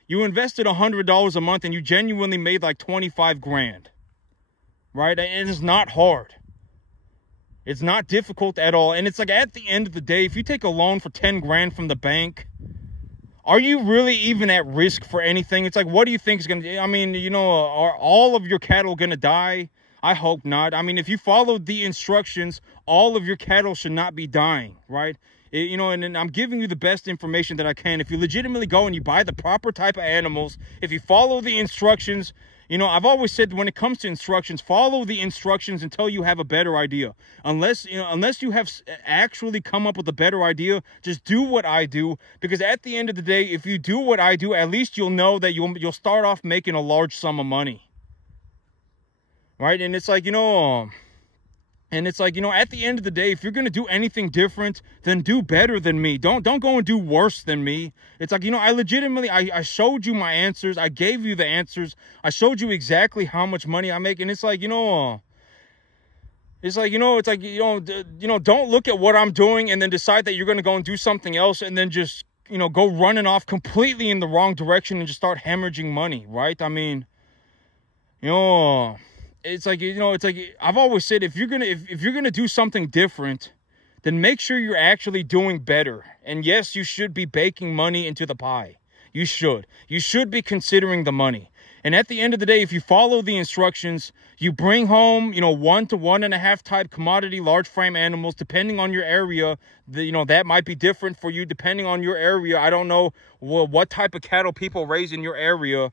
You invested $100 a month and you genuinely made like 25 grand. Right? And it's not hard. It's not difficult at all. And it's like, at the end of the day, if you take a loan for 10 grand from the bank, are you really even at risk for anything? It's like, what do you think is going to... are all of your cattle going to die? I hope not. If you follow the instructions, all of your cattle should not be dying, right? And I'm giving you the best information that I can. If you legitimately go and you buy the proper type of animals, if you follow the instructions... I've always said, when it comes to instructions, follow the instructions until you have a better idea. Unless you have actually come up with a better idea, just do what I do. Because at the end of the day, if you do what I do, at least you'll know that you'll start off making a large sum of money. Right? And it's like, at the end of the day, if you're going to do anything different, then do better than me. Don't go and do worse than me. It's like, I legitimately, I showed you my answers. I gave you the answers. I showed you exactly how much money I make. And it's like, don't look at what I'm doing and then decide that you're going to go and do something else and then just, go running off completely in the wrong direction and just start hemorrhaging money, right? It's like, I've always said, if you're gonna do something different, then make sure you're actually doing better. And yes, you should be baking money into the pie. You should be considering the money. And at the end of the day, if you follow the instructions, you bring home, 1 to 1.5 type commodity large frame animals, depending on your area. That might be different for you depending on your area. I don't know what type of cattle people raise in your area.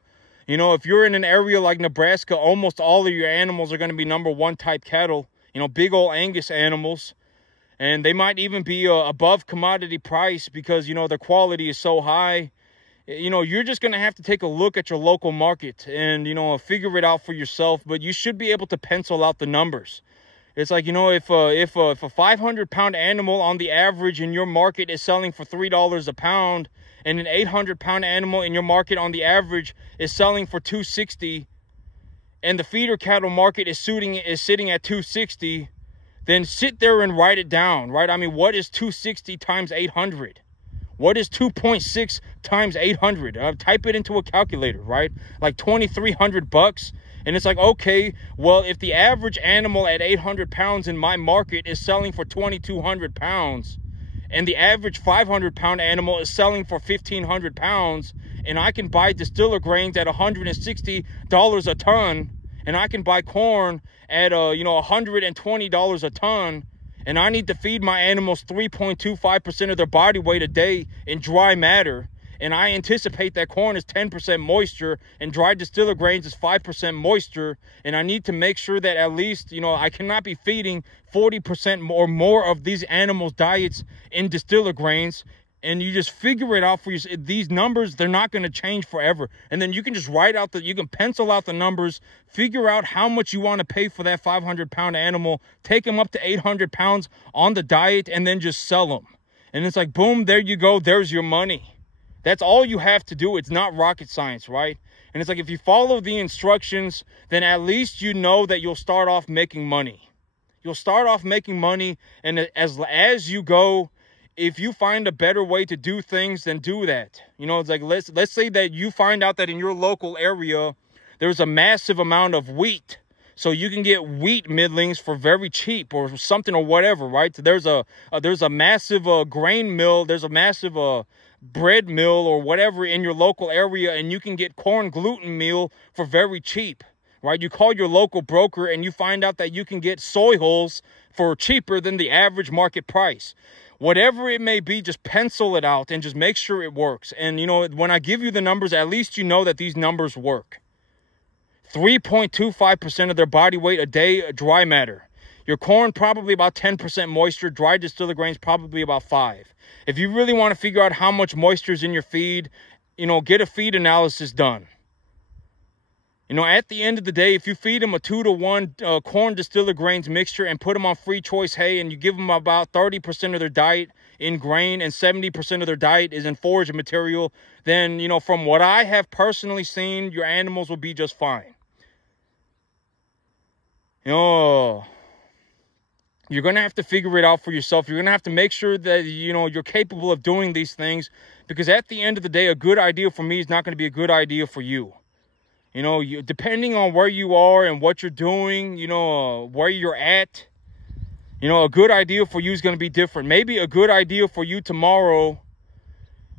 You know, if you're in an area like Nebraska, almost all of your animals are going to be #1 type cattle, you know, big old Angus animals. And they might even be above commodity price because, you know, their quality is so high. You know, you're just going to have to take a look at your local market and, you know, figure it out for yourself. But you should be able to pencil out the numbers. It's like, you know, if a 500-pound animal on the average in your market is selling for $3 a pound, and an 800-pound animal in your market on the average is selling for $260, and the feeder cattle market is sitting at $260, then sit there and write it down, right? I mean, what is 260 times 800? What is 2.6 times 800? Type it into a calculator, right? Like $2,300. And it's like, okay, well, if the average animal at 800 pounds in my market is selling for 2,200 pounds, and the average 500-pound animal is selling for 1,500 pounds, and I can buy distiller grains at $160 a ton, and I can buy corn at you know, $120 a ton, and I need to feed my animals 3.25% of their body weight a day in dry matter, and I anticipate that corn is 10% moisture and dry distiller grains is 5% moisture, and I need to make sure that at least, you know, I cannot be feeding 40% or more of these animals' diets in distiller grains. And you just figure it out for yourself. These numbers, they're not going to change forever. And then you can just you can pencil out the numbers, figure out how much you want to pay for that 500-pound animal, take them up to 800 pounds on the diet, and then just sell them. And it's like, boom, there you go. There's your money. That's all you have to do. It's not rocket science, right? And it's like, if you follow the instructions, then at least you know that you'll start off making money. You'll start off making money, and as you go, if you find a better way to do things, then do that. You know, it's like, let's say that you find out that in your local area, there's a massive amount of wheat. So you can get wheat middlings for very cheap or something or whatever, right? There's a massive grain mill. There's a massive bread mill or whatever in your local area, and you can get corn gluten meal for very cheap, right? You call your local broker and you find out that you can get soy hulls for cheaper than the average market price. Whatever it may be, just pencil it out and just make sure it works. And, you know, when I give you the numbers, at least you know that these numbers work. 3.25% of their body weight a day, dry matter. Your corn, probably about 10% moisture. Dry distiller grains, probably about 5%. If you really want to figure out how much moisture is in your feed, you know, get a feed analysis done. You know, at the end of the day, if you feed them a 2-to-1 corn distiller grains mixture and put them on free choice hay, and you give them about 30% of their diet in grain and 70% of their diet is in forage material, then, you know, from what I have personally seen, your animals will be just fine. You know, you're going to have to figure it out for yourself. You're going to have to make sure that, you know, you're capable of doing these things, because at the end of the day, a good idea for me is not going to be a good idea for you. You know, depending on where you are and what you're doing, you know, where you're at, you know, a good idea for you is going to be different. Maybe a good idea for you tomorrow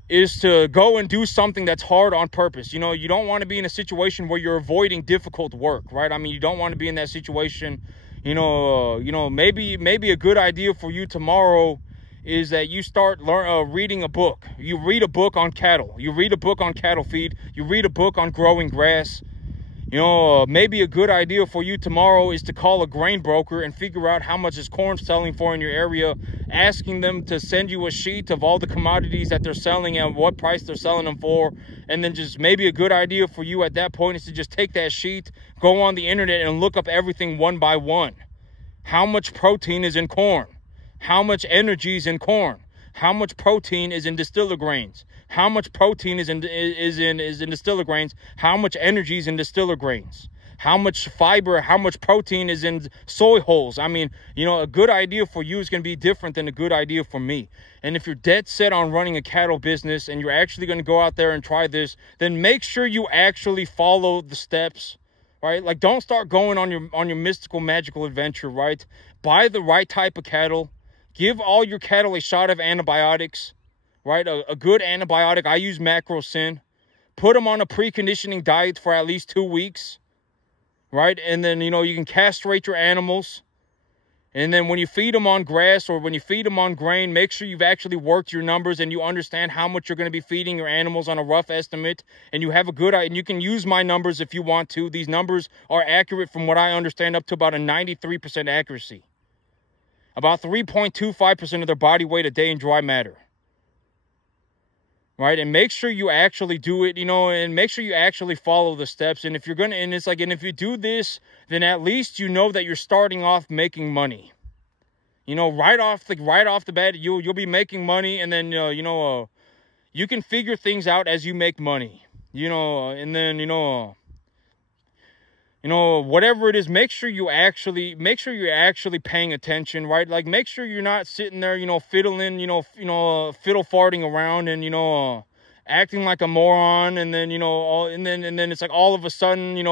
is to go and do something that's hard on purpose. You know, you don't want to be in a situation where you're avoiding difficult work, right? I mean, you don't want to be in that situation. You know, maybe a good idea for you tomorrow is that you start reading a book. You read a book on cattle. You read a book on cattle feed. You read a book on growing grass. You know, maybe a good idea for you tomorrow is to call a grain broker and figure out how much is corn selling for in your area, asking them to send you a sheet of all the commodities that they're selling and what price they're selling them for. And then just maybe a good idea for you at that point is to just take that sheet, go on the internet and look up everything one by one. How much protein is in corn? How much energy is in corn? How much protein is in distiller grains? How much protein is in distiller grains? How much energy is in distiller grains? How much fiber, how much protein is in soy hulls? I mean, you know, a good idea for you is going to be different than a good idea for me. And if you're dead set on running a cattle business and you're actually going to go out there and try this, then make sure you actually follow the steps, right? Like, don't start going on your mystical, magical adventure, right? Buy the right type of cattle. Give all your cattle a shot of antibiotics, right? A good antibiotic. I use Macrocin. Put them on a preconditioning diet for at least 2 weeks, right? And then, you know, you can castrate your animals. And then when you feed them on grass or when you feed them on grain, make sure you've actually worked your numbers and you understand how much you're going to be feeding your animals on a rough estimate. And you have a good, and you can use my numbers if you want to. These numbers are accurate from what I understand, up to about a 93% accuracy. About 3.25% of their body weight a day in dry matter. Right? And make sure you actually do it, you know, and make sure you actually follow the steps. And if you're going to, and it's like, and if you do this, then at least you know that you're starting off making money. You know, right off the bat, you'll be making money, and then, you can figure things out as you make money, you know, and then, whatever it is, make sure you're actually paying attention, right? Like, make sure you're not sitting there, fiddling, fiddle farting around and, acting like a moron. And then, and then it's like all of a sudden,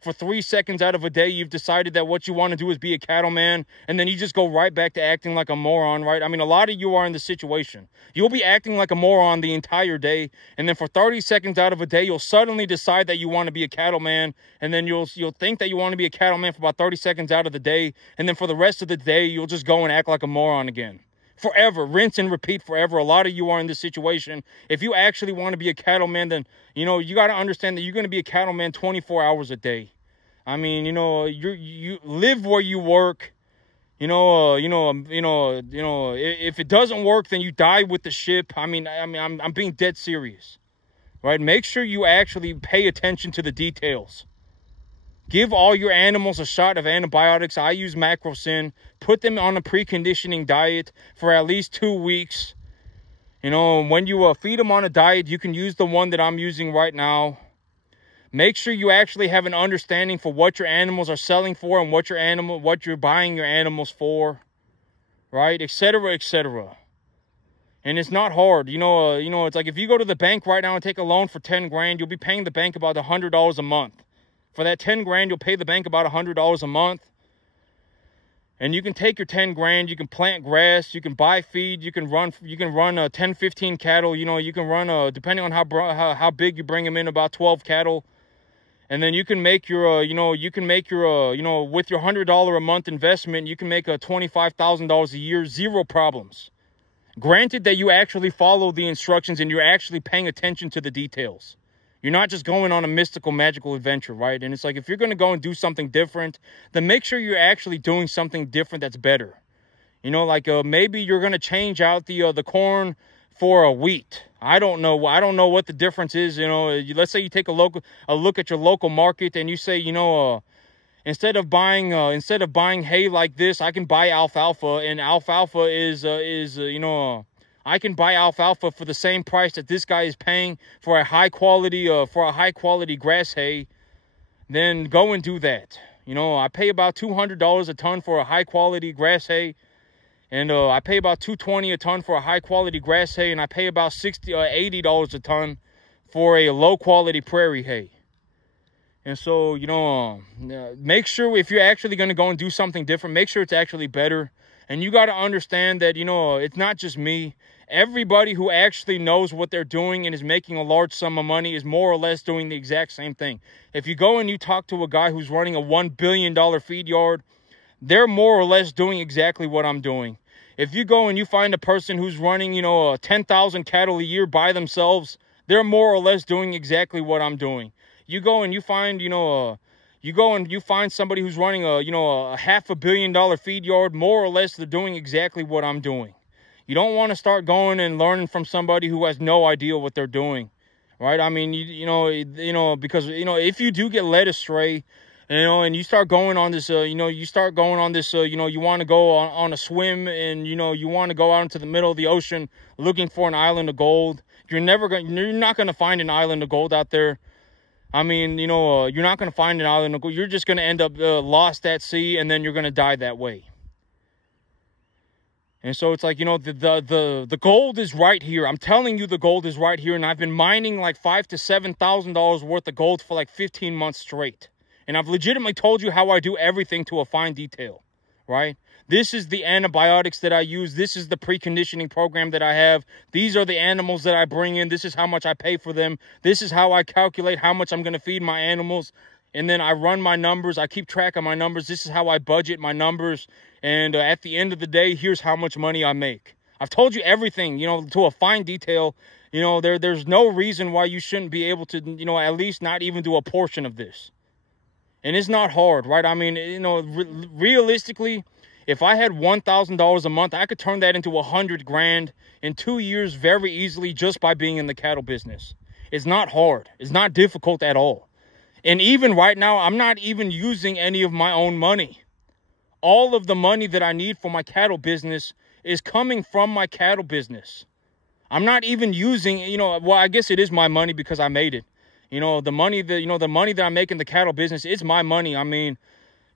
for 3 seconds out of a day, you've decided that what you want to do is be a cattleman. And then you just go right back to acting like a moron, right? I mean, a lot of you are in the situation. You'll be acting like a moron the entire day. And then for 30 seconds out of a day, you'll suddenly decide that you want to be a cattleman. And then you'll think that you want to be a cattleman for about 30 seconds out of the day. And then for the rest of the day, you'll just go and act like a moron again. Forever, rinse and repeat forever. A lot of you are in this situation. If you actually want to be a cattleman, then, you got to understand that you're going to be a cattleman 24 hours a day. I mean, you live where you work. If it doesn't work, then you die with the ship. I'm being dead serious, right? Make sure you actually pay attention to the details. Give all your animals a shot of antibiotics. I use Macrocin. Put them on a preconditioning diet for at least 2 weeks. When you feed them on a diet, you can use the one that I'm using right now. Make sure you actually have an understanding for what your animals are selling for and what you're buying your animals for, right? Etc., etc. And it's not hard. It's like if you go to the bank right now and take a loan for 10 grand, you'll be paying the bank about $100 a month. For that 10 grand, you'll pay the bank about $100 a month. And you can take your 10 grand, you can plant grass, you can buy feed, you can run 10, 15 cattle. You can run, depending on how big you bring them in, about 12 cattle. And then you can make your, with your $100 a month investment, you can make $25,000 a year, zero problems. Granted that you actually follow the instructions and you're actually paying attention to the details. You're not just going on a mystical, magical adventure, right? And it's like, if you're going to go and do something different, then make sure you're actually doing something different that's better. Maybe you're going to change out the corn for a wheat. I don't know what the difference is. Let's say you take a look at your local market and you say, instead of buying hay like this, I can buy alfalfa, and alfalfa I can buy alfalfa for the same price that this guy is paying for a high quality grass hay. Then go and do that. I pay about $200 a ton for a high quality grass hay, and I pay about $220 a ton for a high quality grass hay, and I pay about $80 a ton for a low quality prairie hay. And so, make sure if you're actually going to go and do something different, make sure it's actually better. And you got to understand that, it's not just me. Everybody who actually knows what they're doing and is making a large sum of money is more or less doing the exact same thing. If you go and you talk to a guy who's running a $1 billion feed yard, they're more or less doing exactly what I'm doing. If you go and you find a person who's running, 10,000 cattle a year by themselves, they're more or less doing exactly what I'm doing. You go and you find, somebody who's running a $500 million feed yard, more or less they're doing exactly what I'm doing. You don't want to start going and learning from somebody who has no idea what they're doing, right? I mean, because, if you do get led astray, and you start going on this, you want to go on a swim and, you want to go out into the middle of the ocean looking for an island of gold. You're not going to find an island of gold out there. I mean, you're not going to find an island of gold. You're just going to end up lost at sea, and then you're going to die that way. And so it's like, the gold is right here. I'm telling you, the gold is right here. And I've been mining like $5,000 to $7,000 worth of gold for like 15 months straight. And I've legitimately told you how I do everything to a fine detail, right? This is the antibiotics that I use. This is the preconditioning program that I have. These are the animals that I bring in. This is how much I pay for them. This is how I calculate how much I'm going to feed my animals. And then I run my numbers. I keep track of my numbers. This is how I budget my numbers. And at the end of the day, here's how much money I make. I've told you everything, you know, to a fine detail. You know, there's no reason why you shouldn't be able to, you know, at least not even do a portion of this. And it's not hard, right? I mean, you know, realistically, if I had $1,000 a month, I could turn that into $100,000 in 2 years very easily just by being in the cattle business. It's not hard. It's not difficult at all. And even right now, I'm not even using any of my own money. All of the money that I need for my cattle business is coming from my cattle business. I'm not even using, you know, well, I guess it is my money because I made it. You know, the money that I make in the cattle business, it's my money. I mean,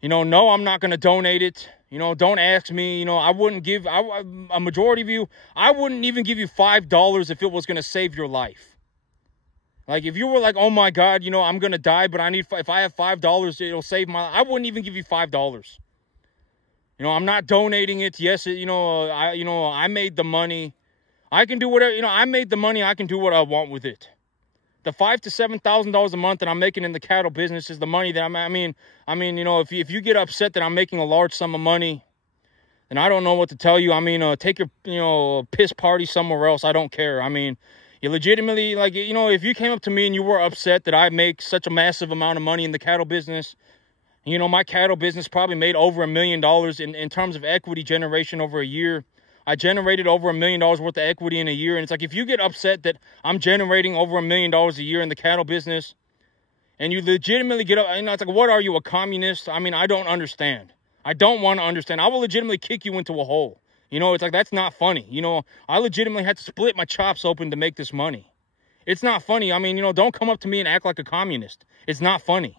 you know, no, I'm not going to donate it. You know, don't ask me. You know, I wouldn't give, a majority of you, I wouldn't even give you $5 if it was going to save your life. Like, if you were like, oh my God, you know, I'm going to die, but if I have $5, it'll save my life. I wouldn't even give you $5. You know, I'm not donating it. Yes, I made the money. I can do whatever, you know, I made the money. I can do what I want with it. The $5,000 to $7,000 a month that I'm making in the cattle business is the money that I mean, you know, if you get upset that I'm making a large sum of money, then I don't know what to tell you. I mean, take your, you know, piss party somewhere else. I don't care. I mean, you legitimately, like, you know, if you came up to me and you were upset that I make such a massive amount of money in the cattle business, you know, my cattle business probably made over $1 million in terms of equity generation over a year. I generated over $1 million worth of equity in a year. And it's like, if you get upset that I'm generating over $1 million a year in the cattle business and you legitimately get up, you know, it's like, what are you, a communist? I mean, I don't understand. I don't want to understand. I will legitimately kick you into a hole. You know, it's like, that's not funny. You know, I legitimately had to split my chops open to make this money. It's not funny. I mean, you know, don't come up to me and act like a communist. It's not funny,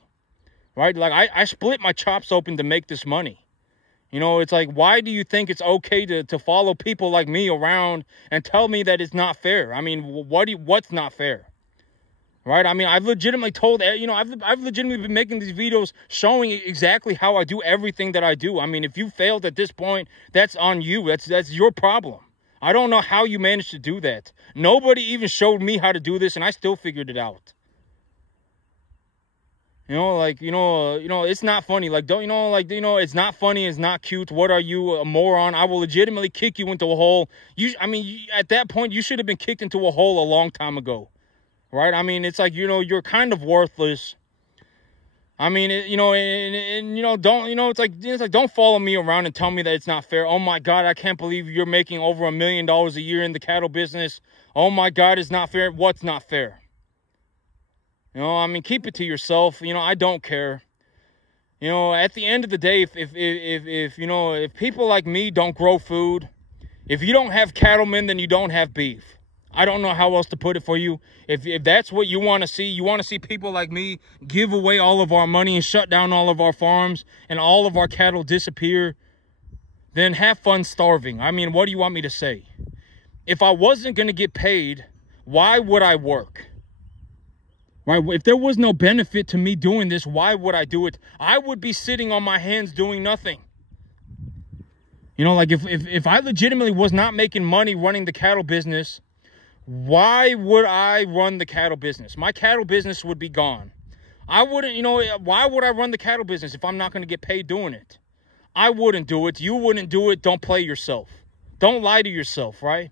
right? Like, I split my chops open to make this money. You know, it's like, why do you think it's okay to follow people like me around and tell me that it's not fair? I mean, what's not fair? Right? I mean, I've legitimately told, you know, I've legitimately been making these videos showing exactly how I do everything that I do. I mean, if you failed at this point, that's on you. That's your problem. I don't know how you managed to do that. Nobody even showed me how to do this, and I still figured it out. You know, like, you know, it's not funny. Like, don't, you know, like, you know, it's not funny. It's not cute. What are you, a moron? I will legitimately kick you into a hole. At that point, you should have been kicked into a hole a long time ago. Right? I mean, it's like, you know, you're kind of worthless. I mean, you know, and you know, don't, you know, it's like, don't follow me around and tell me that it's not fair. Oh my God, I can't believe you're making over $1 million a year in the cattle business. Oh my God, it's not fair. What's not fair? You know, I mean, keep it to yourself. You know, I don't care. You know, at the end of the day, if you know, if people like me don't grow food, if you don't have cattlemen, then you don't have beef. I don't know how else to put it for you. If that's what you want to see people like me give away all of our money and shut down all of our farms and all of our cattle disappear, then have fun starving. I mean, what do you want me to say? If I wasn't going to get paid, why would I work? Right? If there was no benefit to me doing this, why would I do it? I would be sitting on my hands doing nothing. You know, like if I legitimately was not making money running the cattle business, why would I run the cattle business? My cattle business would be gone. I wouldn't, you know, why would I run the cattle business if I'm not going to get paid doing it? I wouldn't do it. You wouldn't do it. Don't play yourself. Don't lie to yourself, right?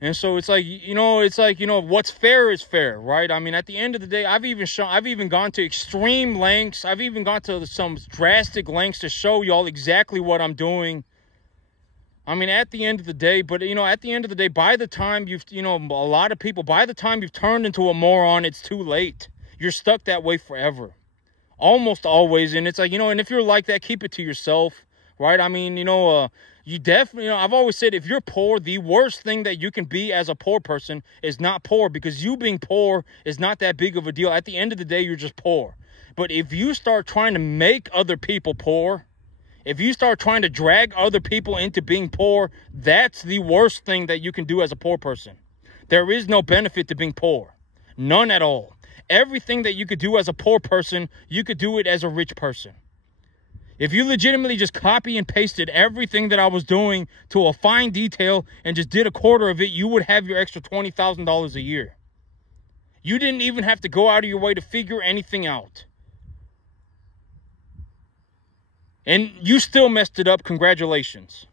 And so it's like, you know, what's fair is fair, right? I mean, at the end of the day, I've even gone to extreme lengths. I've even gone to some drastic lengths to show y'all exactly what I'm doing. I mean, at the end of the day, but, you know, at the end of the day, by the time you've, you know, a lot of people, by the time you've turned into a moron, it's too late. You're stuck that way forever. Almost always. And it's like, you know, and if you're like that, keep it to yourself, right? I mean, you know, you definitely, you know, I've always said, if you're poor, the worst thing that you can be as a poor person is not poor, because you being poor is not that big of a deal. At the end of the day, you're just poor. But if you start trying to make other people poor, if you start trying to drag other people into being poor, that's the worst thing that you can do as a poor person. There is no benefit to being poor. None at all. Everything that you could do as a poor person, you could do it as a rich person. If you legitimately just copy and pasted everything that I was doing to a fine detail and just did a quarter of it, you would have your extra $20,000 a year. You didn't even have to go out of your way to figure anything out. And you still messed it up. Congratulations.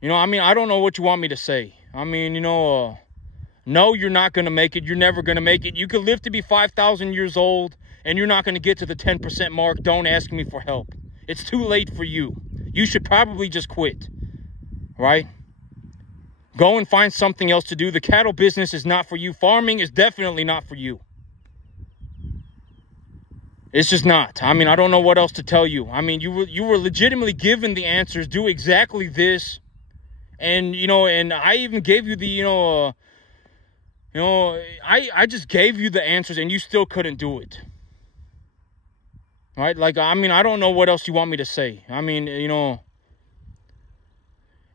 You know, I mean, I don't know what you want me to say. I mean, you know, no, you're not going to make it. You're never going to make it. You could live to be 5,000 years old, and you're not going to get to the 10% mark. Don't ask me for help. It's too late for you. You should probably just quit, right? Go and find something else to do. The cattle business is not for you. Farming is definitely not for you. It's just not. I mean, I don't know what else to tell you. I mean, you were legitimately given the answers. Do exactly this. And, you know, and I even gave you the, I just gave you the answers and you still couldn't do it. Right? Like, I mean, I don't know what else you want me to say. I mean, you know,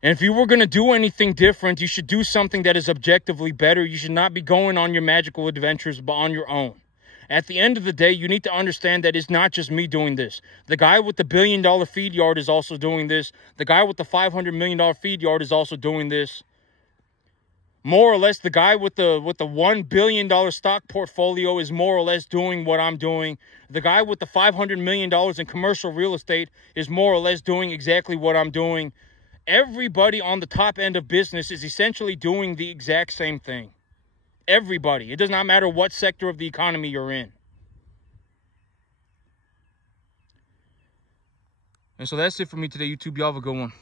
and if you were going to do anything different, you should do something that is objectively better. You should not be going on your magical adventures but on your own. At the end of the day, you need to understand that it's not just me doing this. The guy with the $1 billion feed yard is also doing this. The guy with the $500 million feed yard is also doing this. More or less, the guy with the $1 billion stock portfolio is more or less doing what I'm doing. The guy with the $500 million in commercial real estate is more or less doing exactly what I'm doing. Everybody on the top end of business is essentially doing the exact same thing. Everybody. It does not matter what sector of the economy you're in. And so that's it for me today, YouTube. Y'all have a good one.